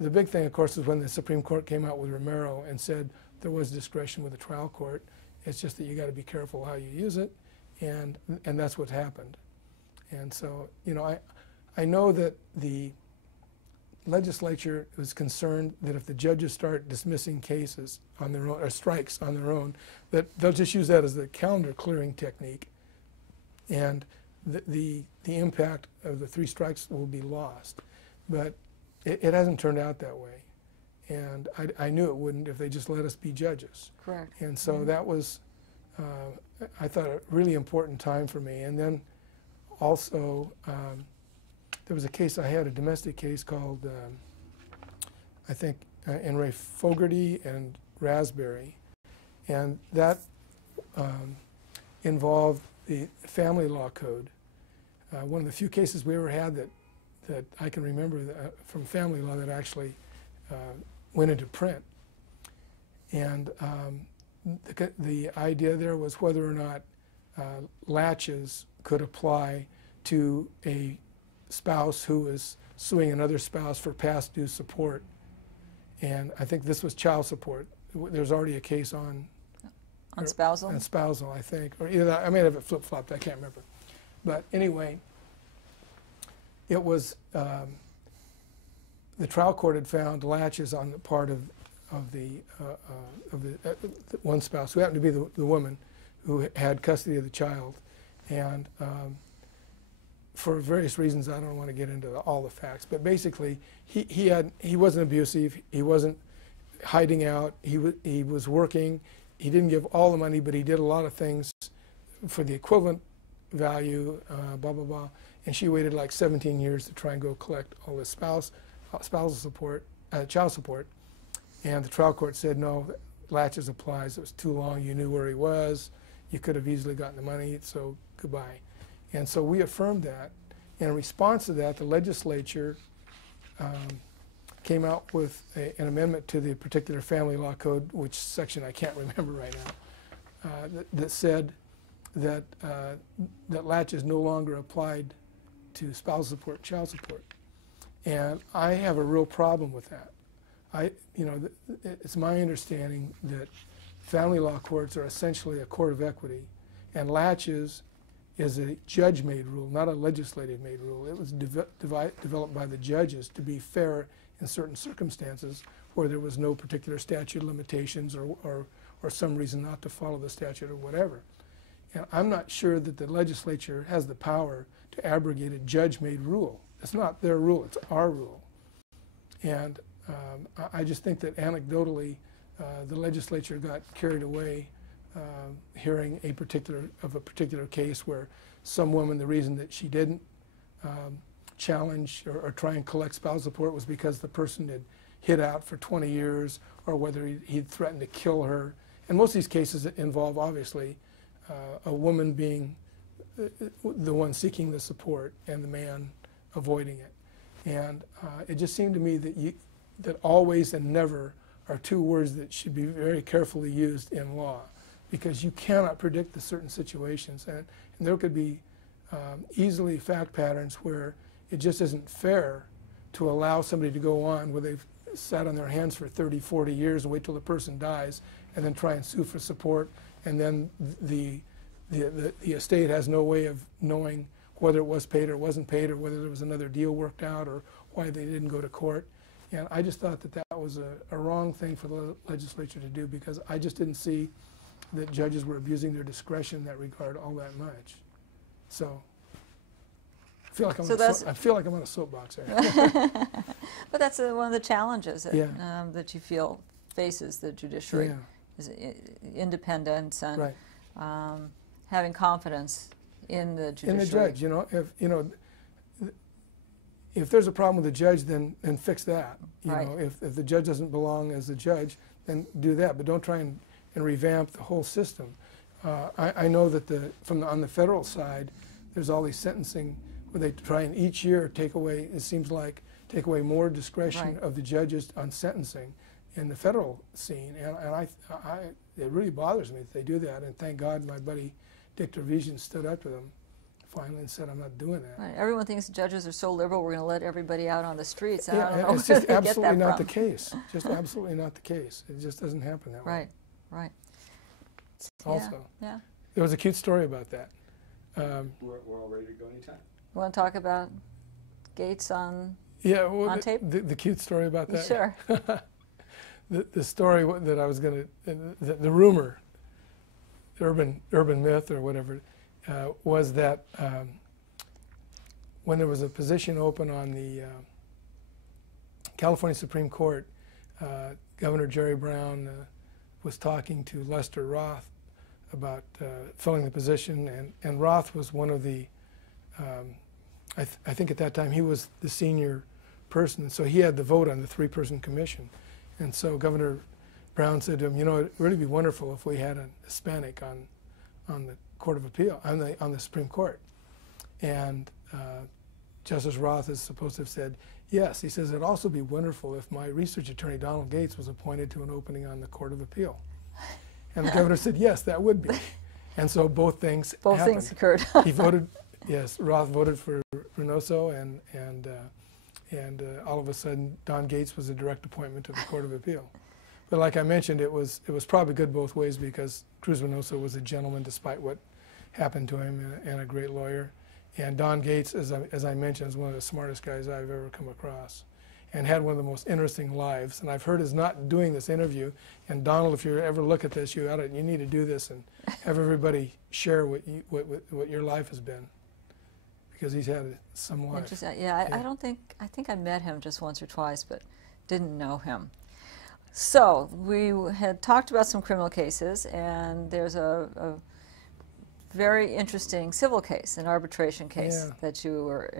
the big thing, of course, is when the Supreme Court came out with Romero and said there was discretion with the trial court. It's just that you got to be careful how you use it, and that's what happened. And so, you know, I know that the legislature was concerned that if the judges start dismissing cases on their own, or strikes on their own, that they'll just use that as the calendar clearing technique, and the impact of the 3 strikes will be lost. But it hasn't turned out that way. And I knew it wouldn't if they just let us be judges. Correct. And so that was, I thought, a really important time for me. And then also, there was a case, I had a domestic case called, I think, in Ray Fogarty and Raspberry. And that involved the family law code. One of the few cases we ever had that I can remember from family law that actually went into print. And the idea there was whether or not latches could apply to a spouse who is suing another spouse for past due support. And I think this was child support. There's already a case on spousal? On spousal, I think. Or either, I may have it flip-flopped, I can't remember. But anyway, it was, the trial court had found latches on the part of the one spouse, who happened to be the woman who had custody of the child. And for various reasons, I don't want to get into all the facts, but basically, he wasn't abusive, he wasn't hiding out, he was working, he didn't give all the money, but he did a lot of things for the equivalent value, blah, blah, blah. And she waited like 17 years to try and go collect all this spousal support, child support. And the trial court said, no, latches applies. It was too long. You knew where he was. You could have easily gotten the money, so goodbye. And so we affirmed that. In response to that, the legislature came out with an amendment to the particular family law code, which section I can't remember right now, that said that that latches no longer applied to spousal support, child support. And I have a real problem with that. It's my understanding that family law courts are essentially a court of equity, and latches is a judge-made rule, not a legislative-made rule. It was developed by the judges to be fair in certain circumstances where there was no particular statute of limitations or some reason not to follow the statute or whatever. And I'm not sure that the legislature has the power to abrogate a judge-made rule. It's not their rule, it's our rule. And I just think that anecdotally, the legislature got carried away hearing a particular case where some woman, the reason that she didn't challenge or try and collect spousal support was because the person had hid out for 20 years, or whether he'd threatened to kill her. And most of these cases involve, obviously, a woman being the one seeking the support and the man avoiding it. And it just seemed to me that always and never are 2 words that should be very carefully used in law, because you cannot predict the certain situations. And there could be easily fact patterns where it just isn't fair to allow somebody to go on where they've sat on their hands for 30, 40 years and wait till the person dies and then try and sue for support, and then the estate has no way of knowing whether it was paid or wasn't paid, or whether there was another deal worked out, or why they didn't go to court. And I just thought that that was a wrong thing for the legislature to do, because I just didn't see that judges were abusing their discretion in that regard all that much. So I feel like I'm on a soapbox there. But that's one of the challenges that, Yeah. that you feel faces the judiciary, Yeah. is independence and Right. Having confidence in the judiciary. In the judge, if there's a problem with the judge, then fix that. Right. If the judge doesn't belong as a judge, then do that. But don't try and revamp the whole system. I know that on the federal side, there's all these sentencing where they try and each year take away more discretion Right. of the judges on sentencing in the federal scene. And it really bothers me that they do that. And thank God my buddy Dick Tervision stood up to them finally and said, I'm not doing that. Right. Everyone thinks judges are so liberal, we're going to let everybody out on the streets. I Yeah, don't know and it's where just they get absolutely that not from. the case. Just absolutely not the case. It just doesn't happen that way. Right, right. also. Yeah. There was a cute story about that. We're all ready to go anytime. You want to talk about Gates on on tape? The cute story about that? Sure. The story that I was going to, the rumor, urban myth or whatever, was that when there was a position open on the California Supreme Court, Governor Jerry Brown was talking to Lester Roth about filling the position, and Roth was one of the, I think at that time he was the senior person, so he had the vote on the three-person commission. And so Governor Brown said to him, you know, it'd really be wonderful if we had a Hispanic on the Court of Appeal, on the Supreme Court. And Justice Roth is supposed to have said, yes. He says, it'd also be wonderful if my research attorney, Donald Gates, was appointed to an opening on the Court of Appeal. And the governor said, yes, that would be. And so both things happened. Things occurred. He voted, yes, Roth voted for Reynoso, and all of a sudden, Don Gates was a direct appointment to the Court of Appeal. But like I mentioned, it was probably good both ways, because Cruz Reynoso was a gentleman despite what happened to him, and a great lawyer. And Don Gates, as I mentioned, is one of the smartest guys I've ever come across, and had one of the most interesting lives. And I've heard is not doing this interview. And Donald, if you ever look at this, you need to do this and have everybody share what your life has been, because he's had some life. Interesting. Yeah, I think I met him just once or twice, but didn't know him. So we had talked about some criminal cases, and there's a very interesting civil case, an arbitration case that you were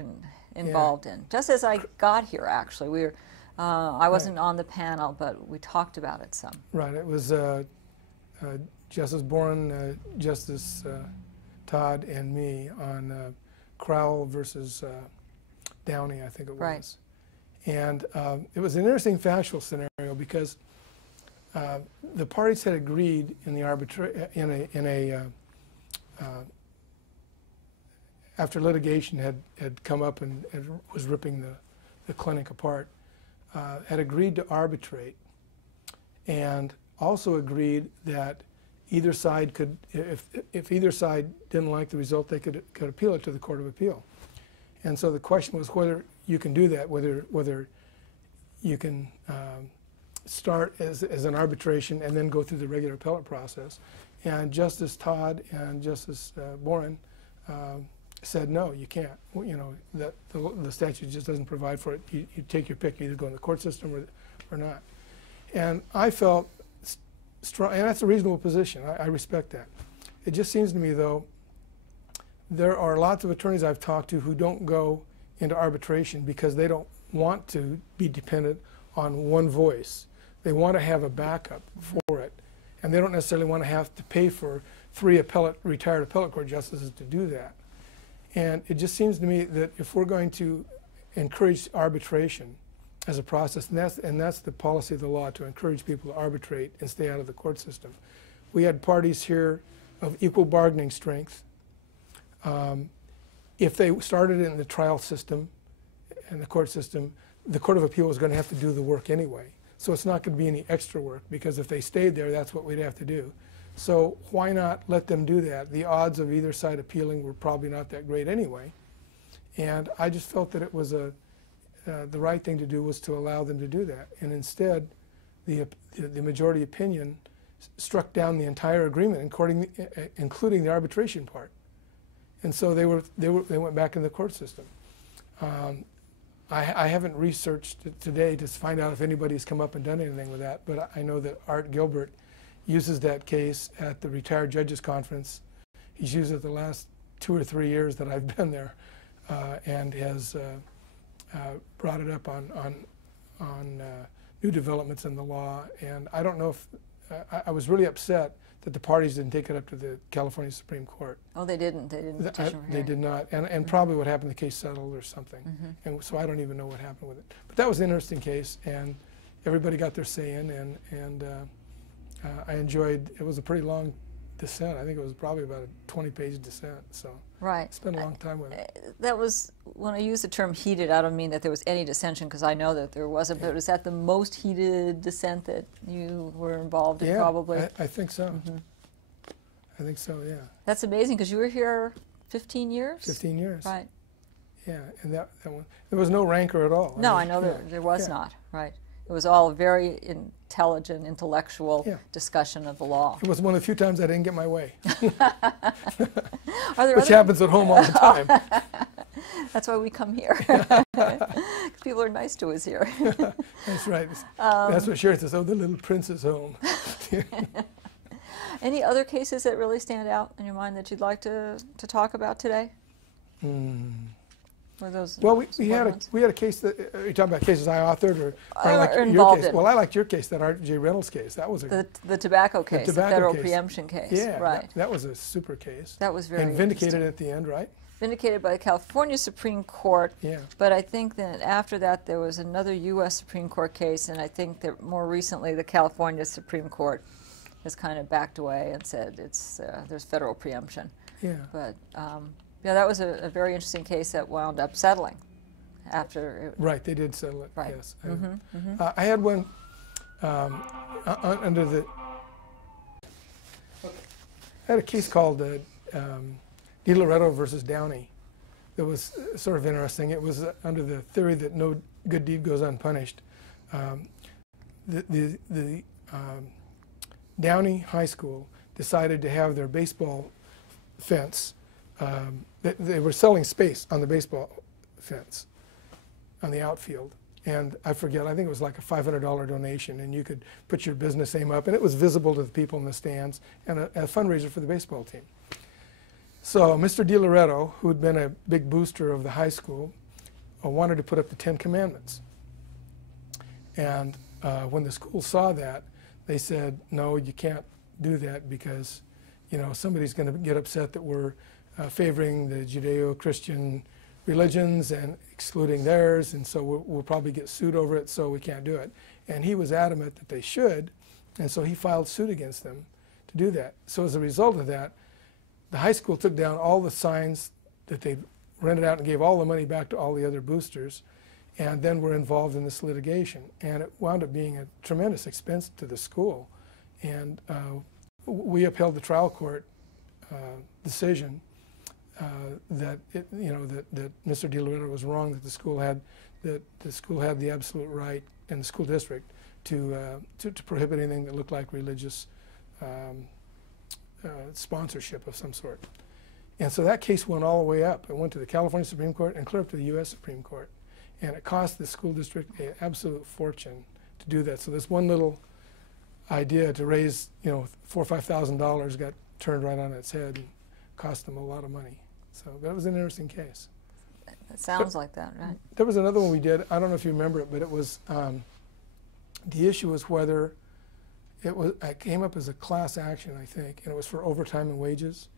involved in. Just as I got here, actually, I wasn't on the panel, but we talked about it some. Right. It was Justice Boren, Justice Todd, and me on Crowell versus Downey, I think it was. Right. And it was an interesting factual scenario, because the parties had agreed in the after litigation had come up and was ripping the clinic apart, had agreed to arbitrate, and also agreed that either side could, if either side didn't like the result, they could appeal it to the Court of Appeal. And so the question was whether you can do that, whether you can start as an arbitration and then go through the regular appellate process. And Justice Todd and Justice Boren said, no, you can't. You know, that the statute just doesn't provide for it. You take your pick. You either go in the court system or not. And I felt strong, and that's a reasonable position. I respect that. It just seems to me, though, there are lots of attorneys I've talked to who don't go into arbitration because they don't want to be dependent on one voice. They want to have a backup for it. And they don't necessarily want to have to pay for 3 retired appellate court justices to do that. And it just seems to me that if we're going to encourage arbitration as a process, and that's the policy of the law, to encourage people to arbitrate and stay out of the court system. We had parties here of equal bargaining strength. If they started in the trial system and the court system, the Court of Appeal was going to have to do the work anyway. So it's not going to be any extra work, because if they stayed there, that's what we'd have to do. So why not let them do that? The odds of either side appealing were probably not that great anyway. And I just felt that it was the right thing to do was to allow them to do that. And instead, the majority opinion struck down the entire agreement, including the arbitration part. And so they went back in the court system. I haven't researched it today to find out if anybody's come up and done anything with that, but I know that Art Gilbert uses that case at the Retired Judges Conference. He's used it the last 2 or 3 years that I've been there, and has brought it up on new developments in the law. And I don't know if I was really upset that the parties didn't take it up to the California Supreme Court. Oh, they didn't. They didn't petition for They did not, and probably what happened, the case settled or something. And so I don't even know what happened with it. But that was an interesting case, and everybody got their say in, and I enjoyed. It was a pretty long dissent. I think it was probably about a 20-page dissent. So right. I spent a long time with it. That was, when I use the term heated, I don't mean that there was any dissension, because I know that there wasn't, but was that the most heated dissent that you were involved in, probably? I think so. I think so, yeah. That's amazing, because you were here 15 years? 15 years. Right. Yeah, and that one, there was no rancor at all. No, mean, I know yeah, there was yeah. not, right. It was all very intelligent, intellectual Yeah. discussion of the law. It was one of the few times I didn't get my way, Are there which other- happens at home all the time. That's why we come here. People are nice to us here. That's right. That's what Sherry says, oh, the little prince is home. Any other cases that really stand out in your mind that you'd like to talk about today? Or those Well, we had ones? a case that, are you talking about cases I authored or like your involved case? in. Well, I liked your case, that R.J. Reynolds case. That was The tobacco case, the tobacco federal case. preemption case. Yeah, right. that was a super case. That was very and vindicated interesting. at the end, right? Vindicated by the California Supreme Court. Yeah. But I think that after that there was another U.S. Supreme Court case, and I think that more recently the California Supreme Court has kind of backed away and said there's federal preemption. Yeah. But yeah, that was a very interesting case that wound up settling after. Right, they did settle it. Right. Yes. I had one under the. I had a case called DiLoretto versus Downey. That was sort of interesting. It was under the theory that no good deed goes unpunished. The Downey High School decided to have their baseball fence. They were selling space on the baseball fence on the outfield, and I forget, I think it was like a $500 donation, and you could put your business name up, and it was visible to the people in the stands, and a fundraiser for the baseball team. So Mr. DiLoretto, who had been a big booster of the high school, wanted to put up the 10 Commandments. And when the school saw that, they said, no, you can't do that because, you know, somebody's going to get upset that we're favoring the Judeo-Christian religions and excluding theirs, and so we'll probably get sued over it, so we can't do it. And he was adamant that they should, and so he filed suit against them to do that. So as a result of that, the high school took down all the signs that they rented out and gave all the money back to all the other boosters, and then were involved in this litigation. And it wound up being a tremendous expense to the school. And we upheld the trial court decision that Mr. DiLoretto was wrong, that the school had the absolute right, and the school district, to prohibit anything that looked like religious sponsorship of some sort. And so that case went all the way up. It went to the California Supreme Court and clear up to the U.S. Supreme Court. And it cost the school district an absolute fortune to do that. So this one little idea to raise, $4,000 or $5,000 got turned right on its head and cost them a lot of money. So that was an interesting case. It sounds like that, right? There was another one we did. I don't know if you remember it, but it was the issue was whether it came up as a class action, I think, and it was for overtime and wages.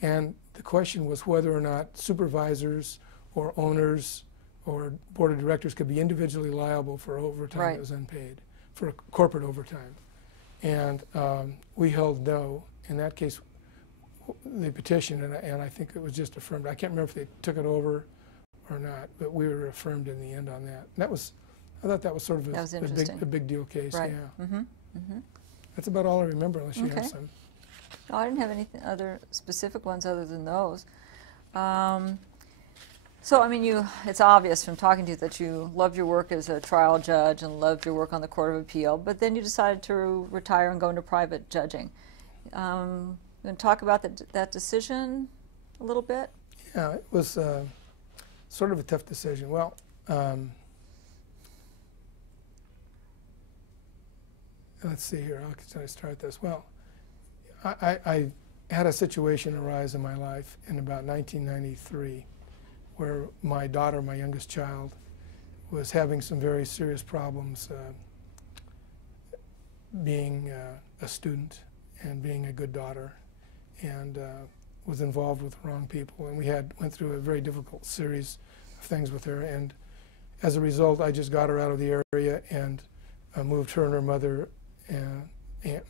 And the question was whether or not supervisors or owners or board of directors could be individually liable for overtime that was unpaid, for corporate overtime. And we held no. In that case, they petitioned, and I think it was just affirmed. I can't remember if they took it over or not, but we were affirmed in the end on that. And I thought that was sort of a big deal case. Right. Yeah. That's about all I remember, unless you have some. No, I didn't have any other specific ones other than those. So, I mean, it's obvious from talking to you that you loved your work as a trial judge and loved your work on the Court of Appeal, but then you decided to retire and go into private judging. You want to talk about that decision a little bit? Yeah, it was sort of a tough decision. Well, let's see here. How can I start this? Well, I had a situation arise in my life in about 1993 where my daughter, my youngest child, was having some very serious problems being a student and being a good daughter, and was involved with the wrong people. And we went through a very difficult series of things with her. And as a result, I just got her out of the area and moved her and her mother,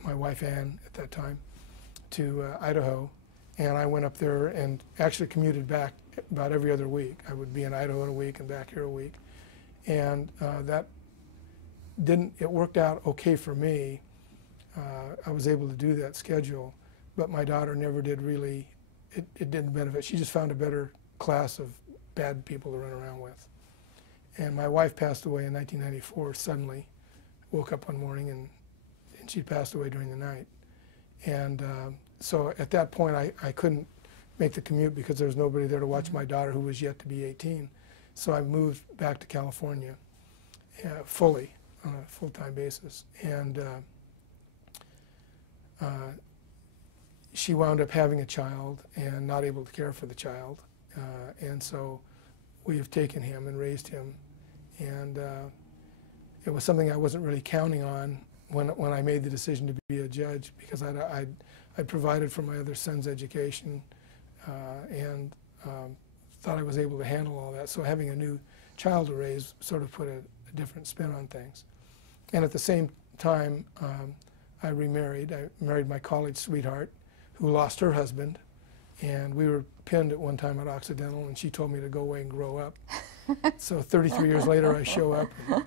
my wife Ann at that time, to Idaho. And I went up there and actually commuted back about every other week. I would be in Idaho in a week and back here a week. And it worked out okay for me. I was able to do that schedule. but my daughter never did really, it didn't benefit. She just found a better class of bad people to run around with. And my wife passed away in 1994 suddenly. Woke up one morning and she passed away during the night. And so at that point I couldn't make the commute because there was nobody there to watch my daughter who was yet to be 18. So I moved back to California fully on a full-time basis. And she wound up having a child and not able to care for the child. And so we have taken him and raised him. And it was something I wasn't really counting on when I made the decision to be a judge, because I'd provided for my other son's education and thought I was able to handle all that. So having a new child to raise sort of put a different spin on things. And at the same time, I remarried. I married my college sweetheart, who lost her husband, and we were pinned at one time at Occidental, and she told me to go away and grow up. So 33 years later, I show up, and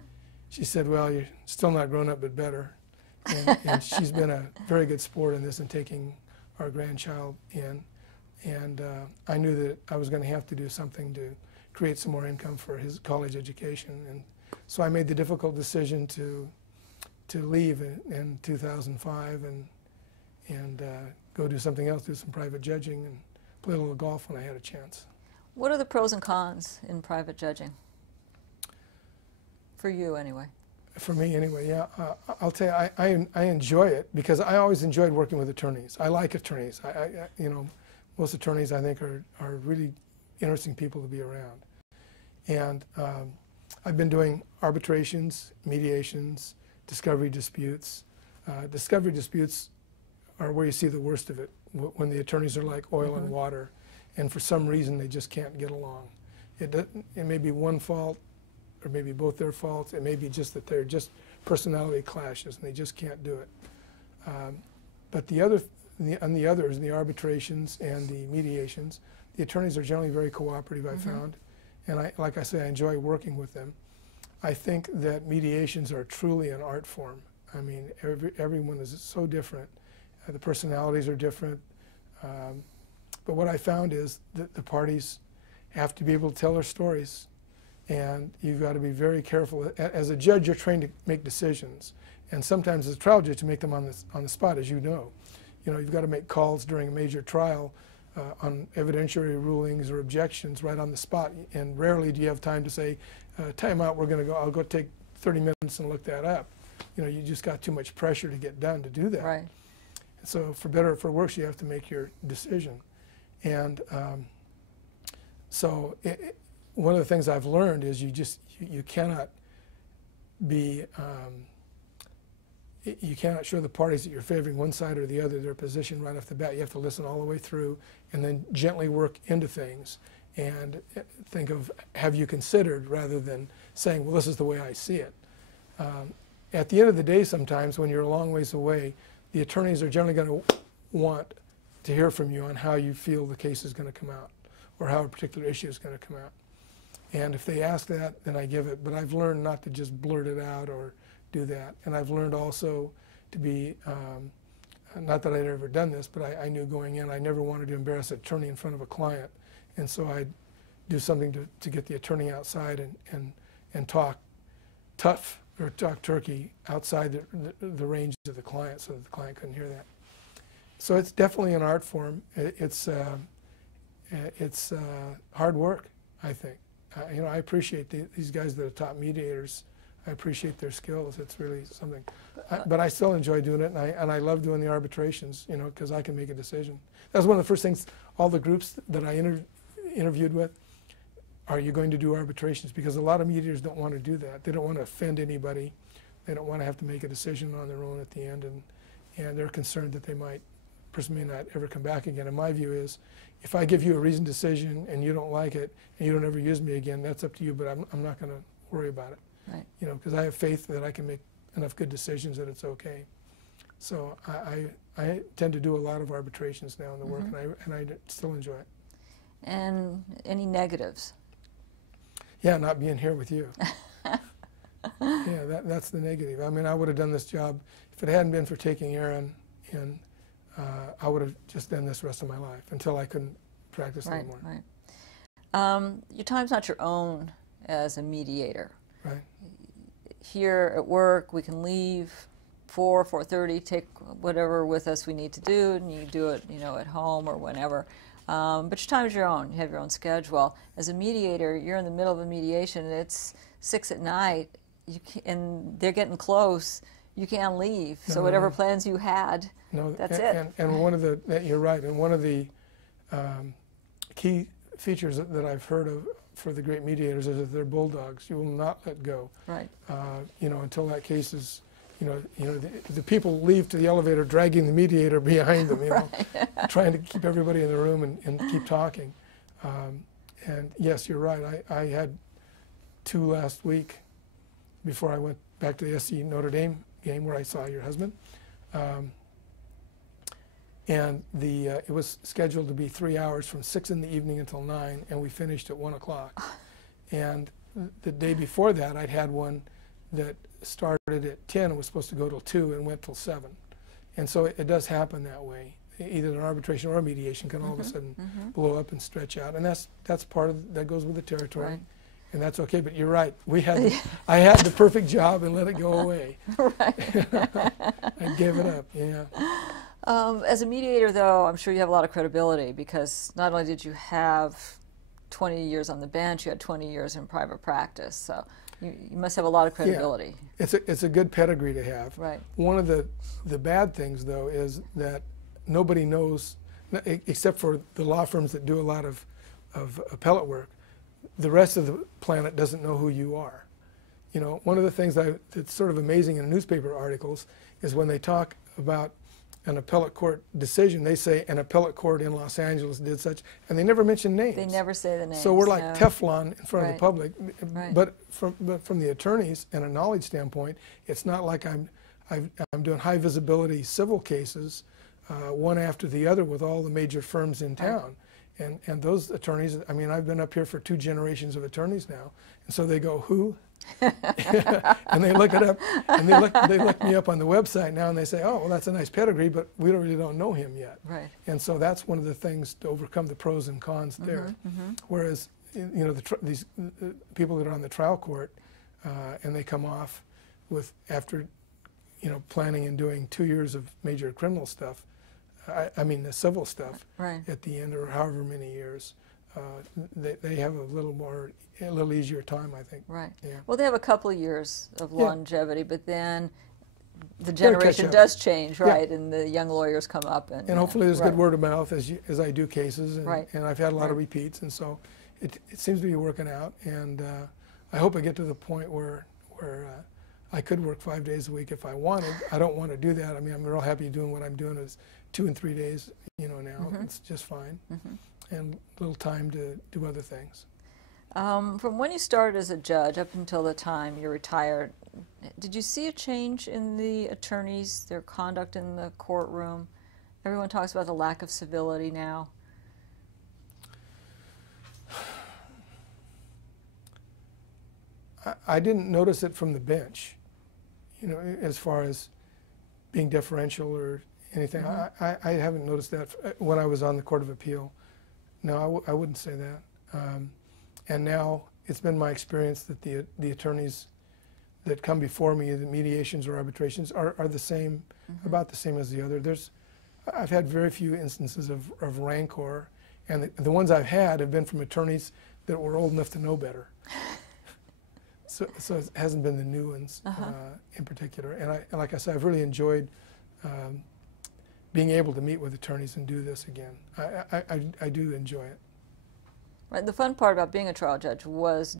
she said, well, you're still not grown up, but better. And she's been a very good sport in this and taking our grandchild in. And I knew that I was going to have to do something to create some more income for his college education. And so I made the difficult decision to leave in 2005 and go do something else, do some private judging, and play a little golf when I had a chance. What are the pros and cons in private judging? For you, anyway. For me, anyway, yeah. I'll tell you, I enjoy it because I always enjoyed working with attorneys. I like attorneys. You know, most attorneys I think are really interesting people to be around. And I've been doing arbitrations, mediations, discovery disputes. Discovery disputes are where you see the worst of it, when the attorneys are like oil and water, and for some reason they just can't get along. It may be one fault, or maybe both their faults. It may be just that they're just personality clashes and they just can't do it. But on the others, the arbitrations and the mediations, the attorneys are generally very cooperative, I found. And like I say, I enjoy working with them. I think that mediations are truly an art form. I mean, everyone is so different. The personalities are different. But what I found is that the parties have to be able to tell their stories. And you've got to be very careful. As a judge, you're trained to make decisions. And sometimes as a trial judge, you make them on the spot, as you know. You know, you've got to make calls during a major trial on evidentiary rulings or objections right on the spot. And rarely do you have time to say, time out, I'll go take 30 minutes and look that up. You know, you just got too much pressure to get done to do that. Right. So for better or for worse, you have to make your decision. And so one of the things I've learned is you cannot be, you cannot show the parties that you're favoring one side or the other their position right off the bat. You have to listen all the way through and then gently work into things and think of, have you considered, rather than saying, well, this is the way I see it. At the end of the day, sometimes when you're a long ways away, the attorneys are generally going to want to hear from you on how you feel the case is going to come out or how a particular issue is going to come out. And if they ask that, then I give it. But I've learned not to just blurt it out or do that. And I've learned also to be, not that I'd ever done this, but I knew going in I never wanted to embarrass an attorney in front of a client. And so I'd do something to get the attorney outside and talk tough or talk turkey outside the range of the client so that the client couldn't hear that. So it's definitely an art form. It's hard work, I think. You know, I appreciate these guys that are top mediators. I appreciate their skills. It's really something. But I still enjoy doing it, and I love doing the arbitrations, you know, because I can make a decision. That's one of the first things all the groups that I interviewed with, are you going to do arbitrations? Because a lot of mediators don't want to do that. They don't want to offend anybody. They don't want to have to make a decision on their own at the end, and they're concerned that person may not ever come back again. And my view is, if I give you a reasoned decision and you don't like it and you don't ever use me again, that's up to you, but I'm not going to worry about it. Right. You know, because I have faith that I can make enough good decisions that it's okay. So I tend to do a lot of arbitrations now in the work, and I still enjoy it. And any negatives? Yeah, not being here with you. Yeah, that's the negative. I mean, I would have done this job if it hadn't been for taking Aaron in I would have just done this the rest of my life until I couldn't practice anymore. Right. Your time's not your own as a mediator. Right. Here at work, we can leave 4:30, take whatever with us we need to do, and you do it, at home or whenever. But your time is your own. You have your own schedule. As a mediator, you're in the middle of a mediation, and it's 6 at night, and they're getting close. You can't leave. So whatever plans you had, that's it. And one of the, you're right, and one of the key features that I've heard of for the great mediators is that they're bulldogs. You will not let go. Right. Until that case is, the people leave to the elevator dragging the mediator behind them, trying to keep everybody in the room and keep talking. And yes, you're right. I had 2 last week before I went back to the SC Notre Dame game where I saw your husband. And it was scheduled to be 3 hours from 6 in the evening until 9, and we finished at 1 o'clock. And the day before that, I'd had one that started at 10 and was supposed to go till 2 and went till 7. And so it does happen that way. Either an arbitration or a mediation can all of a sudden blow up and stretch out, and that's part of that goes with the territory. Right. And that's okay, but you're right. I had the perfect job and let it go away. Right. I gave it up. Yeah. As a mediator, though, I'm sure you have a lot of credibility because not only did you have 20 years on the bench, you had 20 years in private practice. So you must have a lot of credibility. Yeah. It's a good pedigree to have. Right. One of the bad things, though, is that nobody knows, except for the law firms that do a lot of appellate work. The rest of the planet doesn't know who you are. One of the things that's sort of amazing in newspaper articles is when they talk about an appellate court decision, they say an appellate court in Los Angeles did such, and they never mention names. They never say the names. So we're like Teflon in front of the public. Right. But from the attorneys and a knowledge standpoint, it's not like I'm doing high visibility civil cases, one after the other with all the major firms in town. And those attorneys, I've been up here for 2 generations of attorneys now, and so they go, who? And they look it up, and they look me up on the website now, and they say, oh, well, that's a nice pedigree, but we really don't know him yet. Right. And so that's one of the things to overcome the pros and cons there. Whereas, these people that are on the trial court, and they come off after, planning and doing 2 years of major criminal stuff, the civil stuff at the end, or however many years, they have a little easier time, I think. Right. Yeah. Well, they have a couple of years of longevity, but then the generation does change, right? Yeah. And the young lawyers come up, and hopefully there's good word of mouth as I do cases, and, right. and I've had a lot of repeats, and so it seems to be working out, and I hope I get to the point where I could work 5 days a week if I wanted. I don't want to do that. I'm real happy doing what I'm doing is 2 and 3 days, now. It's just fine. And a little time to do other things. From when you started as a judge up until the time you retired, did you see a change in the attorneys, their conduct in the courtroom? Everyone talks about the lack of civility now. I didn't notice it from the bench, as far as being deferential or anything. I haven't noticed that when I was on the Court of Appeal. No, I wouldn't say that. And now it's been my experience that the attorneys that come before me, the mediations or arbitrations, are the same, about the same as the other. I've had very few instances of rancor, and the ones I've had have been from attorneys that were old enough to know better. So it hasn't been the new ones in particular. And like I said, I've really enjoyed being able to meet with attorneys and do this again. I do enjoy it. Right. The fun part about being a trial judge was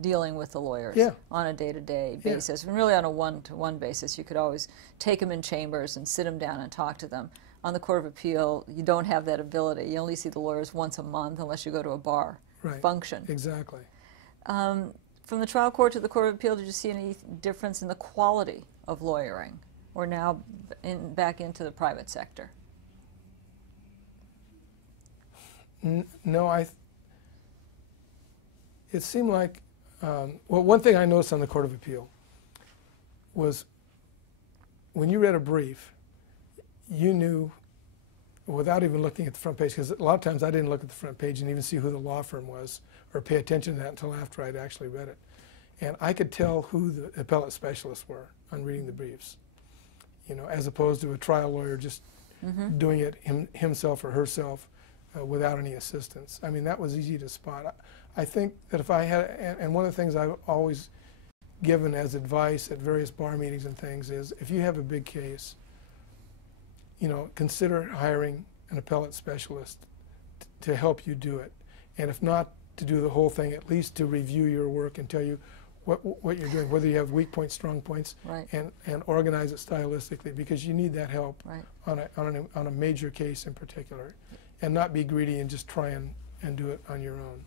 dealing with the lawyers on a day-to-day basis, and really on a one-to-one basis. You could always take them in chambers and sit them down and talk to them. On the Court of Appeal, you don't have that ability. You only see the lawyers once a month unless you go to a bar function. Exactly. From the trial court to the Court of Appeal, did you see any difference in the quality of lawyering, or now back into the private sector? No, it seemed like, well, one thing I noticed on the Court of Appeal was when you read a brief, you knew without even looking at the front page, because a lot of times I didn't look at the front page and even see who the law firm was or pay attention to that until after I'd actually read it. And I could tell who the appellate specialists were on reading the briefs, you know, as opposed to a trial lawyer just doing it himself or herself without any assistance. I mean, that was easy to spot. I think that if I had, and one of the things I've always given as advice at various bar meetings and things is, if you have a big case, you know, consider hiring an appellate specialist to help you do it. And if not to do the whole thing, at least to review your work and tell you what you're doing, whether you have weak points, strong points, and organize it stylistically, because you need that help on a major case in particular, and not be greedy and just try and do it on your own.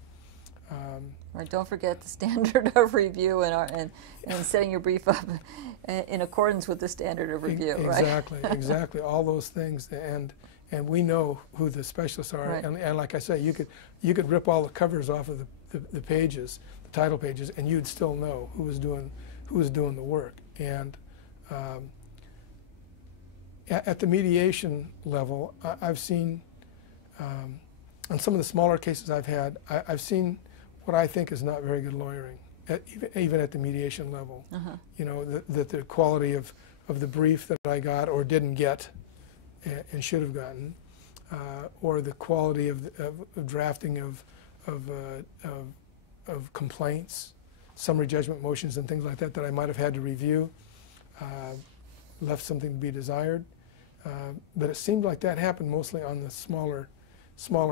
Right. Don't forget the standard of review and setting your brief up in accordance with the standard of review. Exactly, right? Exactly. All those things, and we know who the specialists are. Right. And like I say, you could rip all the covers off of the pages, the title pages, and you'd still know who was doing the work. And at the mediation level, I've seen on some of the smaller cases I've had, I've seen what I think is not very good lawyering, even at the mediation level. You know, that the quality of the brief that I got or didn't get and should have gotten, or the quality of drafting of complaints, summary judgment motions and things like that I might have had to review, left something to be desired. But it seemed like that happened mostly on the smaller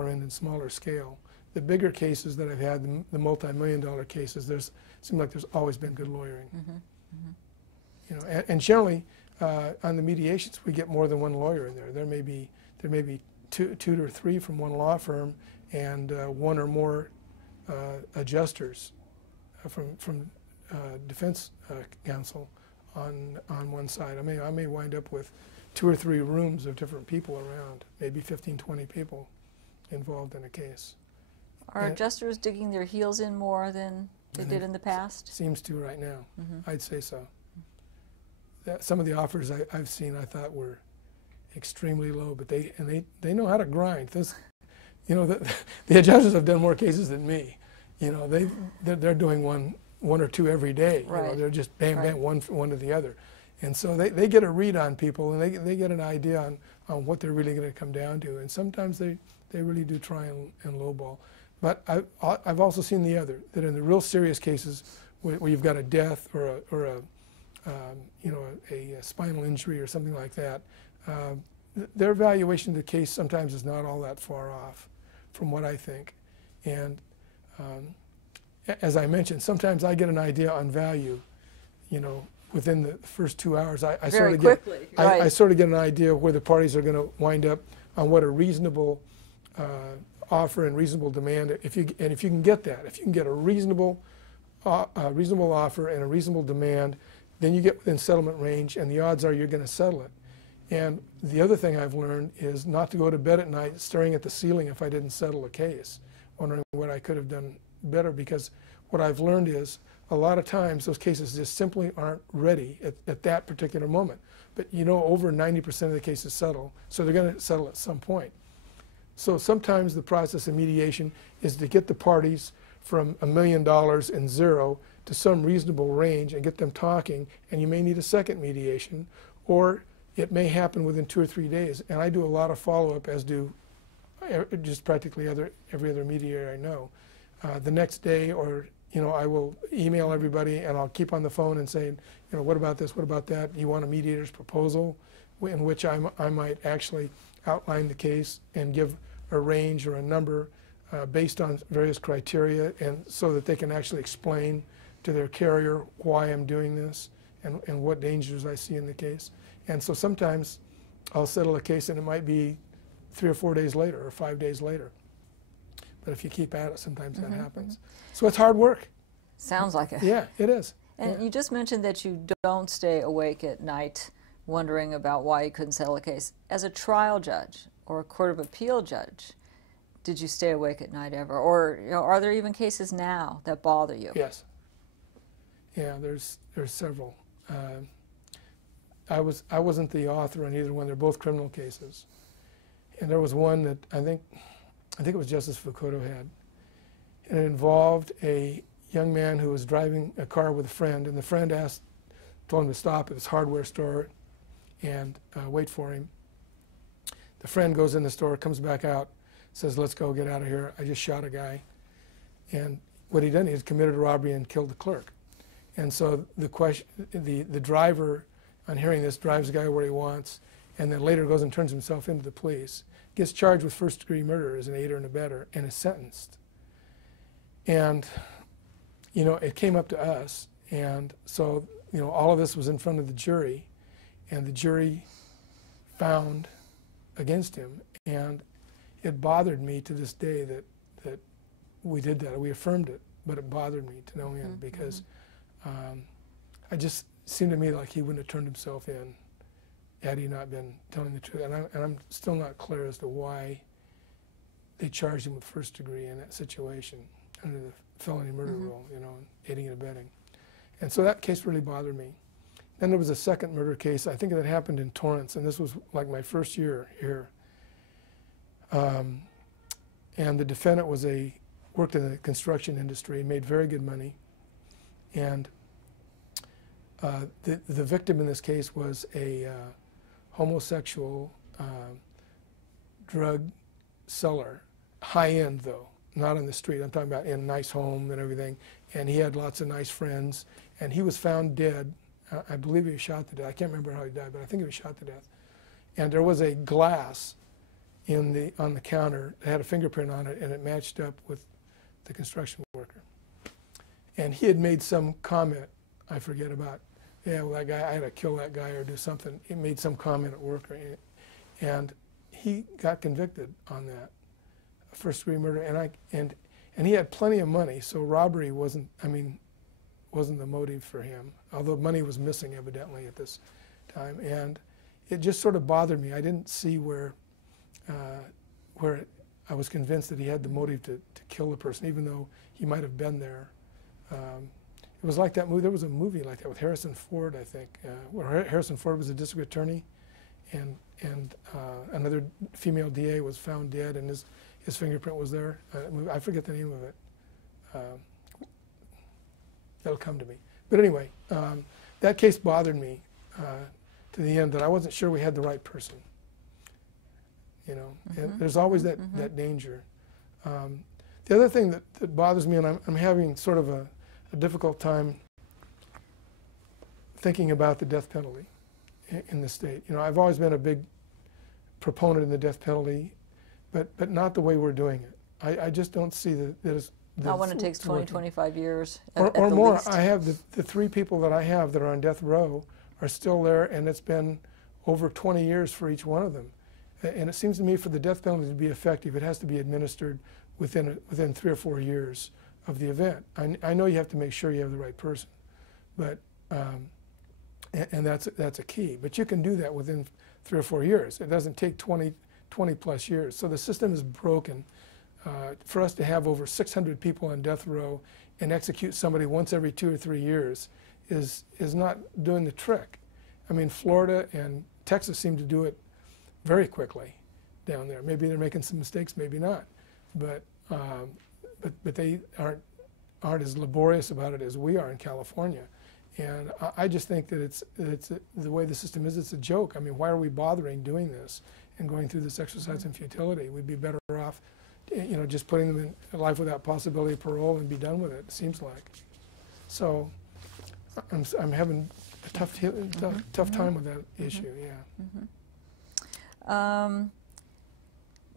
end and smaller scale. The bigger cases that I've had, the multi-million-dollar cases, it seems like there's always been good lawyering. You know, and generally on the mediations we get more than one lawyer in there. There may be two or three from one law firm and one or more adjusters from defense counsel on one side. I may wind up with 2 or 3 rooms of different people around, maybe 15, 20 people involved in a case. Are adjusters digging their heels in more than they did in the past? Seems to right now. I'd say so. Some of the offers I've seen I thought were extremely low, but they know how to grind. You know, the adjusters have done more cases than me. You know, they're doing one or two every day. You know, they're just bam, bam, one to the other. And so they get a read on people, and they get an idea on what they're really going to come down to. And sometimes they really do try and lowball. But I've also seen the other, that in the real serious cases where you've got a death or a spinal injury or something like that, their evaluation of the case sometimes is not all that far off from what I think. And as I mentioned, sometimes I get an idea on value, you know, within the first 2 hours. I sort of get an idea where the parties are going to wind up on what a reasonable offer and reasonable demand. If you can get that, if you can get a reasonable offer and a reasonable demand, then you get within settlement range, and the odds are you're going to settle it. And the other thing I've learned is not to go to bed at night staring at the ceiling if I didn't settle a case, wondering what I could have done better, because what I've learned is a lot of times those cases just simply aren't ready at that particular moment. But you know, over 90% of the cases settle, so they're going to settle at some point. So sometimes the process of mediation is to get the parties from $1 million and zero to some reasonable range and get them talking, and you may need a second mediation, or it may happen within 2 or 3 days. And I do a lot of follow-up, as do just practically every other mediator I know. The next day, or you know, I will email everybody and I'll keep on the phone and say, you know, what about this, what about that? You want a mediator's proposal, in which I might actually outline the case and give a range or a number based on various criteria, and so that they can actually explain to their carrier why I'm doing this and what dangers I see in the case. And so sometimes I'll settle a case and it might be 3 or 4 days later or 5 days later. But if you keep at it, sometimes that happens. So it's hard work. Sounds like it. Yeah, it is. And you just mentioned that you don't stay awake at night wondering about why you couldn't settle a case. As a trial judge or a court of appeal judge, did you stay awake at night ever? Or you know, are there even cases now that bother you? Yes. Yeah, there's several. I wasn't the author on either one. They're both criminal cases. and there was one that I think it was Justice Fukuto had, and it involved a young man who was driving a car with a friend, and the friend told him to stop at this hardware store and wait for him. The friend goes in the store, comes back out, says, "Let's go, get out of here. I just shot a guy." And what he'd done, he had committed a robbery and killed the clerk. And so the driver, on hearing this, drives the guy where he wants, and then later goes and turns himself into the police, gets charged with first-degree murder as an aider and abettor, and is sentenced. And, you know, it came up to us, and so, you know, all of this was in front of the jury, and the jury found against him, and it bothered me to this day that we did that. We affirmed it, but it bothered me to no end, because it just seemed to me like he wouldn't have turned himself in had he not been telling the truth. And I'm still not clear as to why they charged him with first degree in that situation under the felony murder rule, you know, aiding and abetting. And so that case really bothered me. Then there was a second murder case, I think that happened in Torrance, and this was like my first year here. And the defendant worked in the construction industry, made very good money. And the victim in this case was a homosexual drug seller, high-end though, not on the street. I'm talking about in a nice home and everything. And he had lots of nice friends. And he was found dead. I believe he was shot to death. I can't remember how he died, but I think he was shot to death. And there was a glass on the counter that had a fingerprint on it, and it matched up with the construction worker. And he had made some comment, I forget about, yeah, well, that guy, I had to kill that guy or do something. He made some comment at work, and he got convicted on that first-degree murder. And he had plenty of money, so robbery wasn't the motive for him, although money was missing evidently at this time. And it just sort of bothered me. I didn't see where I was convinced that he had the motive to kill the person, even though he might have been there. It was like that movie. There was a movie like that with Harrison Ford, I think, where Harrison Ford was a district attorney, and another female DA was found dead, and his fingerprint was there. I forget the name of it. That'll come to me. But anyway, that case bothered me to the end, that I wasn't sure we had the right person. You know, and there's always that danger. The other thing that bothers me, and I'm having sort of a difficult time thinking about the death penalty in the state. You know, I've always been a big proponent of the death penalty, but not the way we're doing it. I just don't see that not when it takes 20, 25 years or more. Least. I have the three people that I have that are on death row are still there, and it's been over 20 years for each one of them. And it seems to me for the death penalty to be effective, it has to be administered within 3 or 4 years of the event. I know you have to make sure you have the right person, but and that's a key. But you can do that within 3 or 4 years. It doesn't take 20 plus years. So the system is broken. For us to have over 600 people on death row and execute somebody once every 2 or 3 years is not doing the trick. I mean, Florida and Texas seem to do it very quickly down there. Maybe they're making some mistakes, maybe not, but they aren't as laborious about it as we are in California. And I just think that it's the way the system is. It's a joke. I mean, why are we bothering doing this and going through this exercise in futility? We'd be better off, you know, just putting them in life without possibility of parole and be done with it. It seems like. So I'm having a tough time with that issue. Yeah.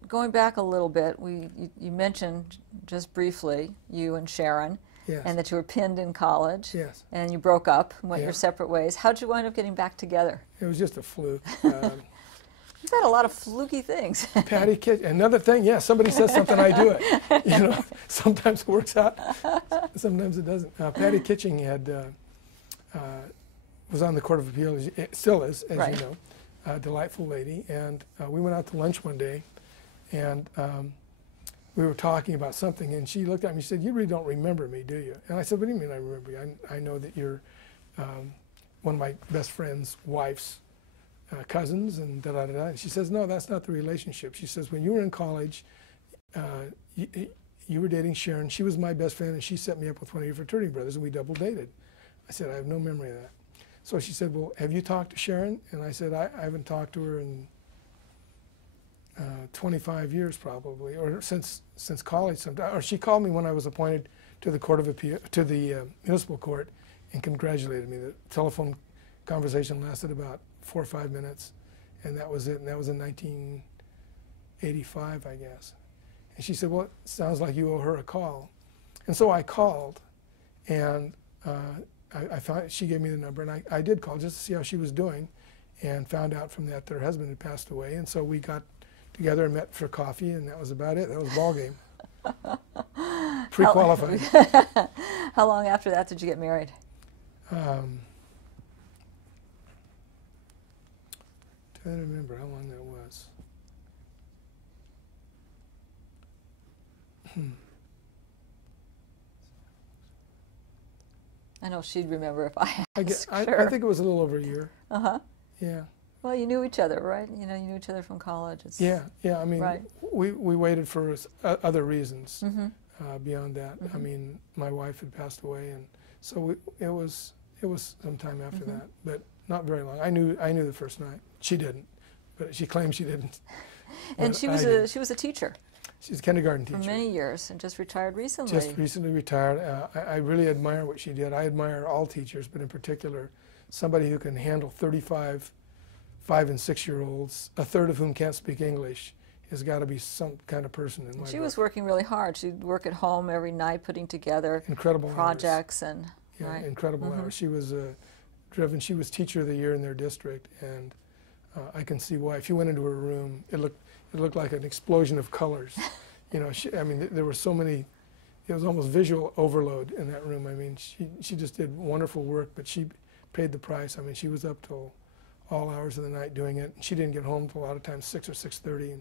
Going back a little bit, you mentioned just briefly you and Sharon, yes, and that you were pinned in college, yes, and you broke up and went yeah, your separate ways. How'd you wind up getting back together? It was just a fluke. You've had a lot of fluky things. Patty Kitchen, another thing, yeah, somebody says something, I do it. You know, sometimes it works out, sometimes it doesn't. Patty Kitchen was on the Court of Appeal, it still is, as right, you know. Delightful lady, and we went out to lunch one day, and we were talking about something, and she looked at me and said, "You really don't remember me, do you?" And I said, "What do you mean I remember you? I know that you're one of my best friend's wife's cousins and da-da-da-da. And she says, no, that's not the relationship. She says, when you were in college, you were dating Sharon. She was my best friend, and she set me up with one of your fraternity brothers, and we double dated. I said, I have no memory of that. So she said, well, have you talked to Sharon? And I said, I haven't talked to her in 25 years probably, or since college sometime. Or she called me when I was appointed to the Court of Appeal, to the municipal court, and congratulated me. The telephone conversation lasted about 4 or 5 minutes, and that was it. And that was in 1985, I guess. And she said, well, it sounds like you owe her a call. And so I called, and I found, she gave me the number, and I did call just to see how she was doing, and found out from that her husband had passed away. And so we got together and met for coffee, and that was about it. That was ball game. Pre-qualified. How long after that did you get married? Trying to remember how long that was. I know she'd remember if I asked. I think it was a little over a year. Uh-huh. Yeah. Well, you knew each other, right? You know, you knew each other from college. It's Yeah. I mean, right. we waited for other reasons beyond that. Mm-hmm. I mean, my wife had passed away, and so it was some time after that, but not very long. I knew the first night. She didn't, but she claimed she didn't. And she was a teacher. She's a kindergarten teacher. For many years, and just retired recently. Just recently retired. I really admire what she did. I admire all teachers, but in particular, somebody who can handle 35 5- and 6-year-olds, a third of whom can't speak English, has got to be some kind of person in my book. She was working really hard. She'd work at home every night, putting together incredible projects hours. and right. Incredible hours. She was driven. She was Teacher of the Year in their district, and I can see why. If you went into her room, it looked like an explosion of colors. You know, I mean, there were so many. It was almost visual overload in that room. I mean, she just did wonderful work, but she paid the price. I mean, she was up till all hours of the night doing it. She didn't get home till a lot of times 6 or 6:30,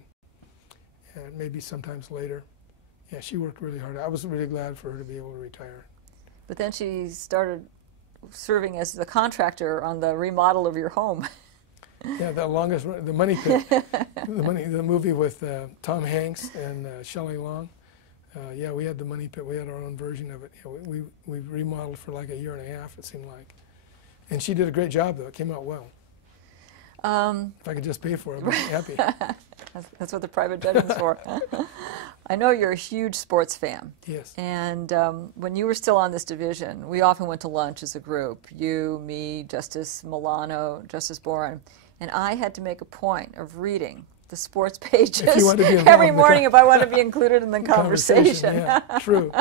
and maybe sometimes later. Yeah, she worked really hard. I was really glad for her to be able to retire. But then she started serving as the contractor on the remodel of your home. Yeah, the Money Pit, the movie with Tom Hanks and Shelley Long. Yeah, we had the Money Pit. We had our own version of it. Yeah, we remodeled for like a year and a half, it seemed like. And she did a great job, though. It came out well. If I could just pay for it, I'd be happy. That's what the private judging's for. I know you're a huge sports fan. Yes. And when you were still on this division, we often went to lunch as a group. You, me, Justice Milano, Justice Boren. And I had to make a point of reading the sports pages every morning if I wanted to be included in the conversation. Yeah. True,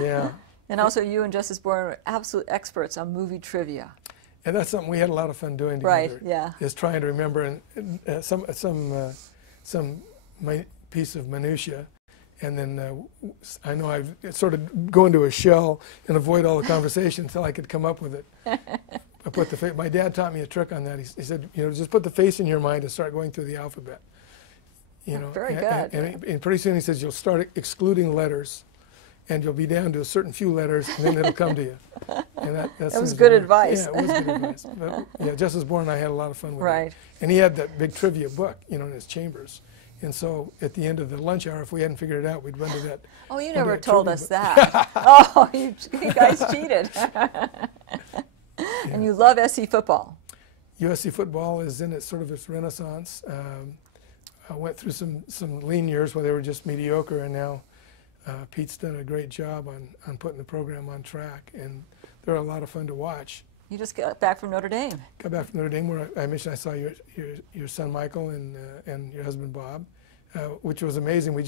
yeah. And also you and Justice Boren were absolute experts on movie trivia. And that's something we had a lot of fun doing together. Right, yeah. Is trying to remember some piece of minutia, and then I know I've sort of go into a shell and avoid all the conversation until I could come up with it. I put the face. My dad taught me a trick on that. He said, you know, just put the face in your mind and start going through the alphabet. You know, very good. And pretty soon he says you'll start excluding letters, and you'll be down to a certain few letters, and then it'll come to you. And that was good advice. Yeah, it was good advice. But, yeah, Justice Boren and I had a lot of fun with it. Right. And he had that big trivia book, you know, in his chambers. And so at the end of the lunch hour, if we hadn't figured it out, we'd run to that. Oh, you never told us that. Oh, you guys cheated. And you love SC football. USC football is in sort of its renaissance. I went through some lean years where they were just mediocre, and now Pete's done a great job on putting the program on track, and they're a lot of fun to watch. You just got back from Notre Dame. Got back from Notre Dame, where I mentioned I saw your son Michael and your husband Bob, which was amazing.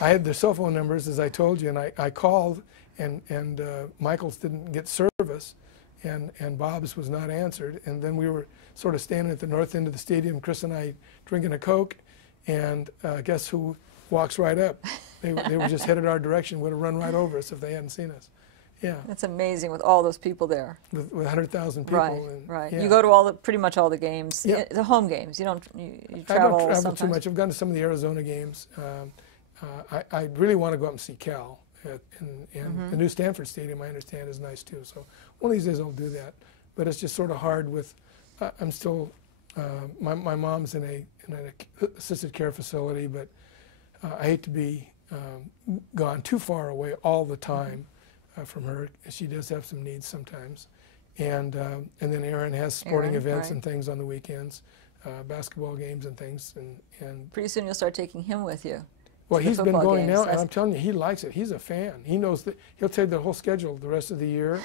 I had their cell phone numbers, as I told you, and I called, and Michael's didn't get service, and Bob's was not answered. And then we were sort of standing at the north end of the stadium, Chris and I drinking a Coke, and guess who walks right up? They were just headed our direction, would have run right over us if they hadn't seen us. Yeah. It's amazing with all those people there. With 100,000 people. Right, and, right. Yeah. You go to pretty much all the games, yeah. The home games. You travel I don't travel sometimes. too much. I've gone to some of the Arizona games. I really want to go up and see Cal. And the new Stanford Stadium, I understand, is nice too. So one of these days I'll do that. But it's just sort of hard with, I'm still My mom's in an assisted care facility, but I hate to be gone too far away all the time from her. She does have some needs sometimes. And then Aaron has sporting events right. and things on the weekends, basketball games and things. And Pretty soon you'll start taking him with you. well, he's been going games. now, and I'm telling you, he likes it. He's a fan. He knows that he'll tell you the whole schedule the rest of the year,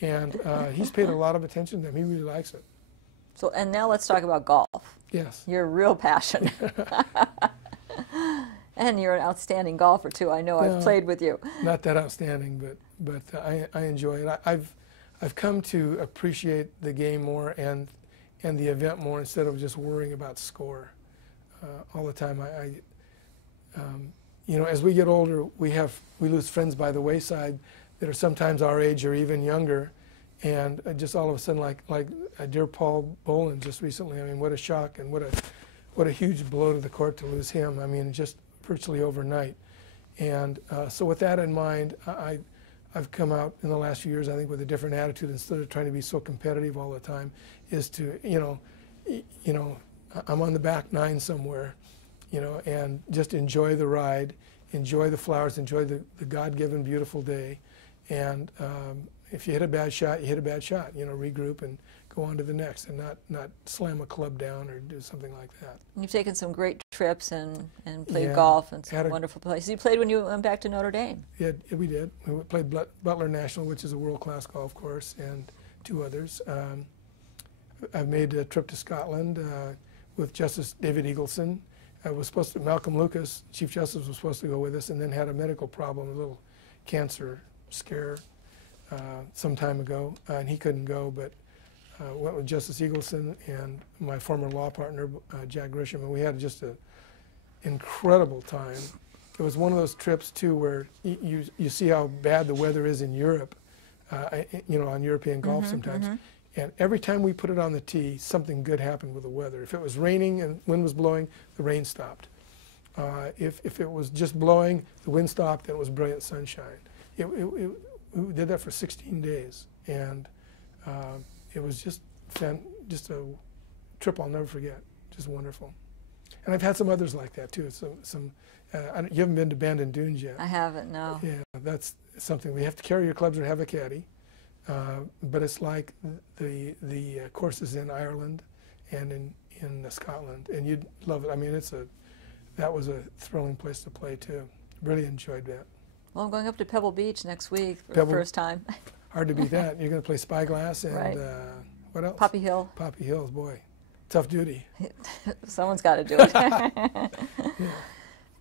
and he's paid a lot of attention to them. He really likes it. So, and now let's talk about golf. Yes. Your real passion. And you're an outstanding golfer too. I know. I've played with you. Not that outstanding, but I enjoy it. I've come to appreciate the game more and the event more instead of just worrying about score all the time. You know, as we get older, we lose friends by the wayside that are sometimes our age or even younger, and just all of a sudden, like dear Paul Boland just recently. I mean, what a shock and what a huge blow to the court to lose him. I mean, just virtually overnight. And so with that in mind, I've come out in the last few years, I think, with a different attitude. Instead of trying to be so competitive all the time, is to, you know, I'm on the back nine somewhere, you know, and just enjoy the ride, enjoy the flowers, enjoy the God-given beautiful day. And if you hit a bad shot, you hit a bad shot. You know, regroup and go on to the next, and not slam a club down or do something like that. And you've taken some great trips and played golf in some Had wonderful places. You played when you went back to Notre Dame. Yeah, we did. We played Butler National, which is a world-class golf course, and 2 others. I've made a trip to Scotland with Justice David Eagleson. Malcolm Lucas, Chief Justice, was supposed to go with us, and then had a medical problem, a little cancer scare some time ago, and he couldn't go, but went with Justice Eagleson and my former law partner, Jack Grisham, and we had just an incredible time. It was one of those trips, too, where you see how bad the weather is in Europe, you know, on European golf sometimes. And every time we put it on the tee, something good happened with the weather. If it was raining and wind was blowing, the rain stopped. If it was just blowing, the wind stopped, and it was brilliant sunshine. We did that for 16 days, and it was just a trip I'll never forget. Just wonderful. And I've had some others like that too. You haven't been to Bandon Dunes yet. I haven't, no. Yeah, that's something. We have to carry your clubs or have a caddy. But it's like the courses in Ireland and in Scotland, and you'd love it. I mean, that was a thrilling place to play too. Really enjoyed that. Well, I'm going up to Pebble Beach next week for the first time. Hard to beat that. You're going to play Spyglass and right. What else? Poppy Hill. Poppy Hills, boy, tough duty. Someone's got to do it. Yeah.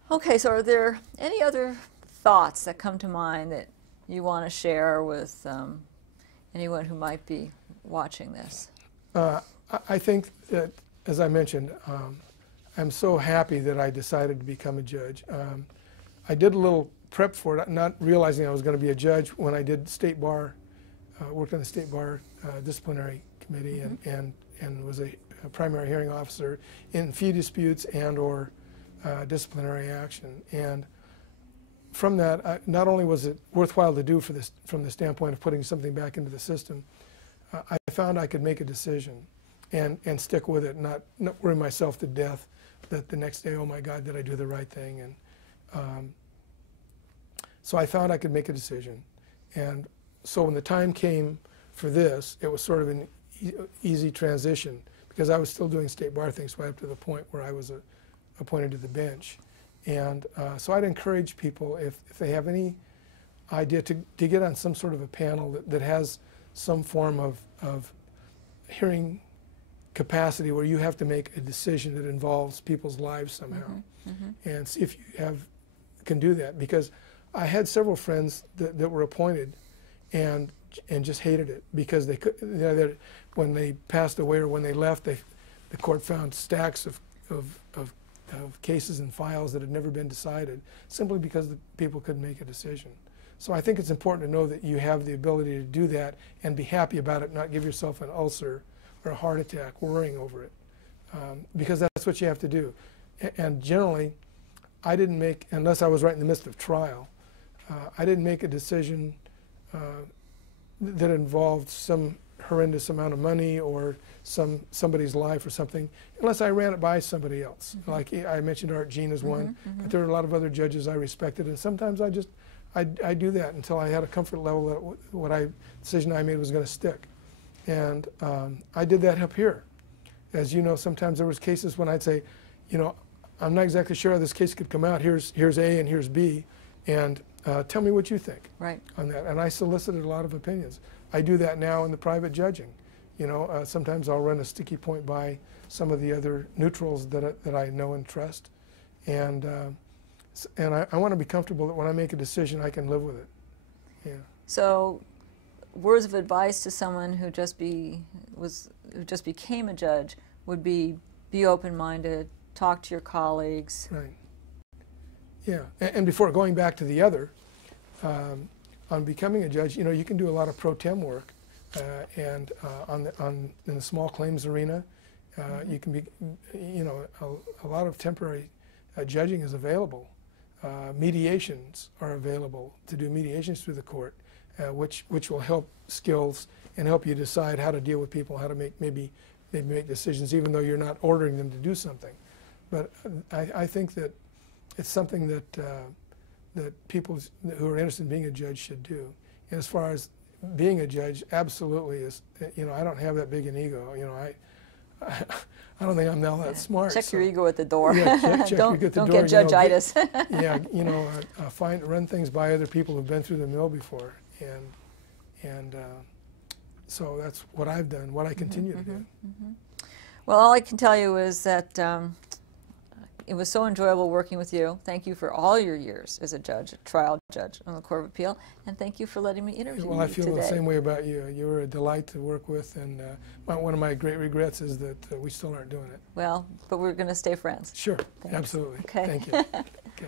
Okay, so are there any other thoughts that come to mind that you want to share with anyone who might be watching this? I think that, as I mentioned, I'm so happy that I decided to become a judge. I did a little prep for it, not realizing I was going to be a judge when I did state bar, worked on the state bar disciplinary committee, and was a primary hearing officer in fee disputes and or disciplinary action. And from that, not only was it worthwhile to do from the standpoint of putting something back into the system, I found I could make a decision and stick with it, not worry myself to death that the next day, oh my God, did I do the right thing? And so I found I could make a decision. And so when the time came for this, it was sort of an easy transition because I was still doing state bar things right up to the point where I was appointed to the bench. And so I'd encourage people, if they have any idea, to get on some sort of a panel that has some form of hearing capacity where you have to make a decision that involves people's lives somehow. And see if you can do that. Because I had several friends that were appointed and just hated it because they could, when they passed away or when they left, the court found stacks of cases and files that had never been decided simply because the people couldn't make a decision. So I think it's important to know that you have the ability to do that and be happy about it, not give yourself an ulcer or a heart attack worrying over it, because that's what you have to do. And generally, I didn't make, unless I was right in the midst of trial, I didn't make a decision that involved some horrendous amount of money or somebody's life or something, unless I ran it by somebody else. Like I mentioned, Art Jean is one, but there are a lot of other judges I respected, and sometimes I do that until I had a comfort level that decision I made was going to stick. And I did that up here. As you know, sometimes there was cases when I'd say, you know, I'm not exactly sure how this case could come out. Here's A and here's B, and tell me what you think on that. And I solicited a lot of opinions. I do that now in the private judging. You know, sometimes I'll run a sticky point by some of the other neutrals that I know and trust, and I want to be comfortable that when I make a decision, I can live with it. Yeah. So, words of advice to someone who just became a judge would be open-minded, talk to your colleagues. Right. Yeah, and before going back to the other, on becoming a judge, you know, you can do a lot of pro tem work, and in the small claims arena, you can be, you know, a lot of temporary judging is available. Mediations are available to do mediations through the court, which will help skills and help you decide how to deal with people, how to maybe make decisions, even though you're not ordering them to do something. But I think that it's something that people who are interested in being a judge should do. And as far as being a judge, absolutely is. You know, I don't have that big an ego. You know, I don't think I'm now that smart. Check your ego at the door. Yeah, check don't at the don't door, get judge-itis. Yeah, you know, run things by other people who've been through the mill before, and so that's what I've done, what I continue to do. Well, all I can tell you is that it was so enjoyable working with you. Thank you for all your years as a judge, a trial judge on the Court of Appeal, and thank you for letting me interview you today. Well, I feel the same way about you. You were a delight to work with, and one of my great regrets is that we still aren't doing it. Well, but we're going to stay friends. Sure, Thanks. absolutely. Okay. Thank you. Okay.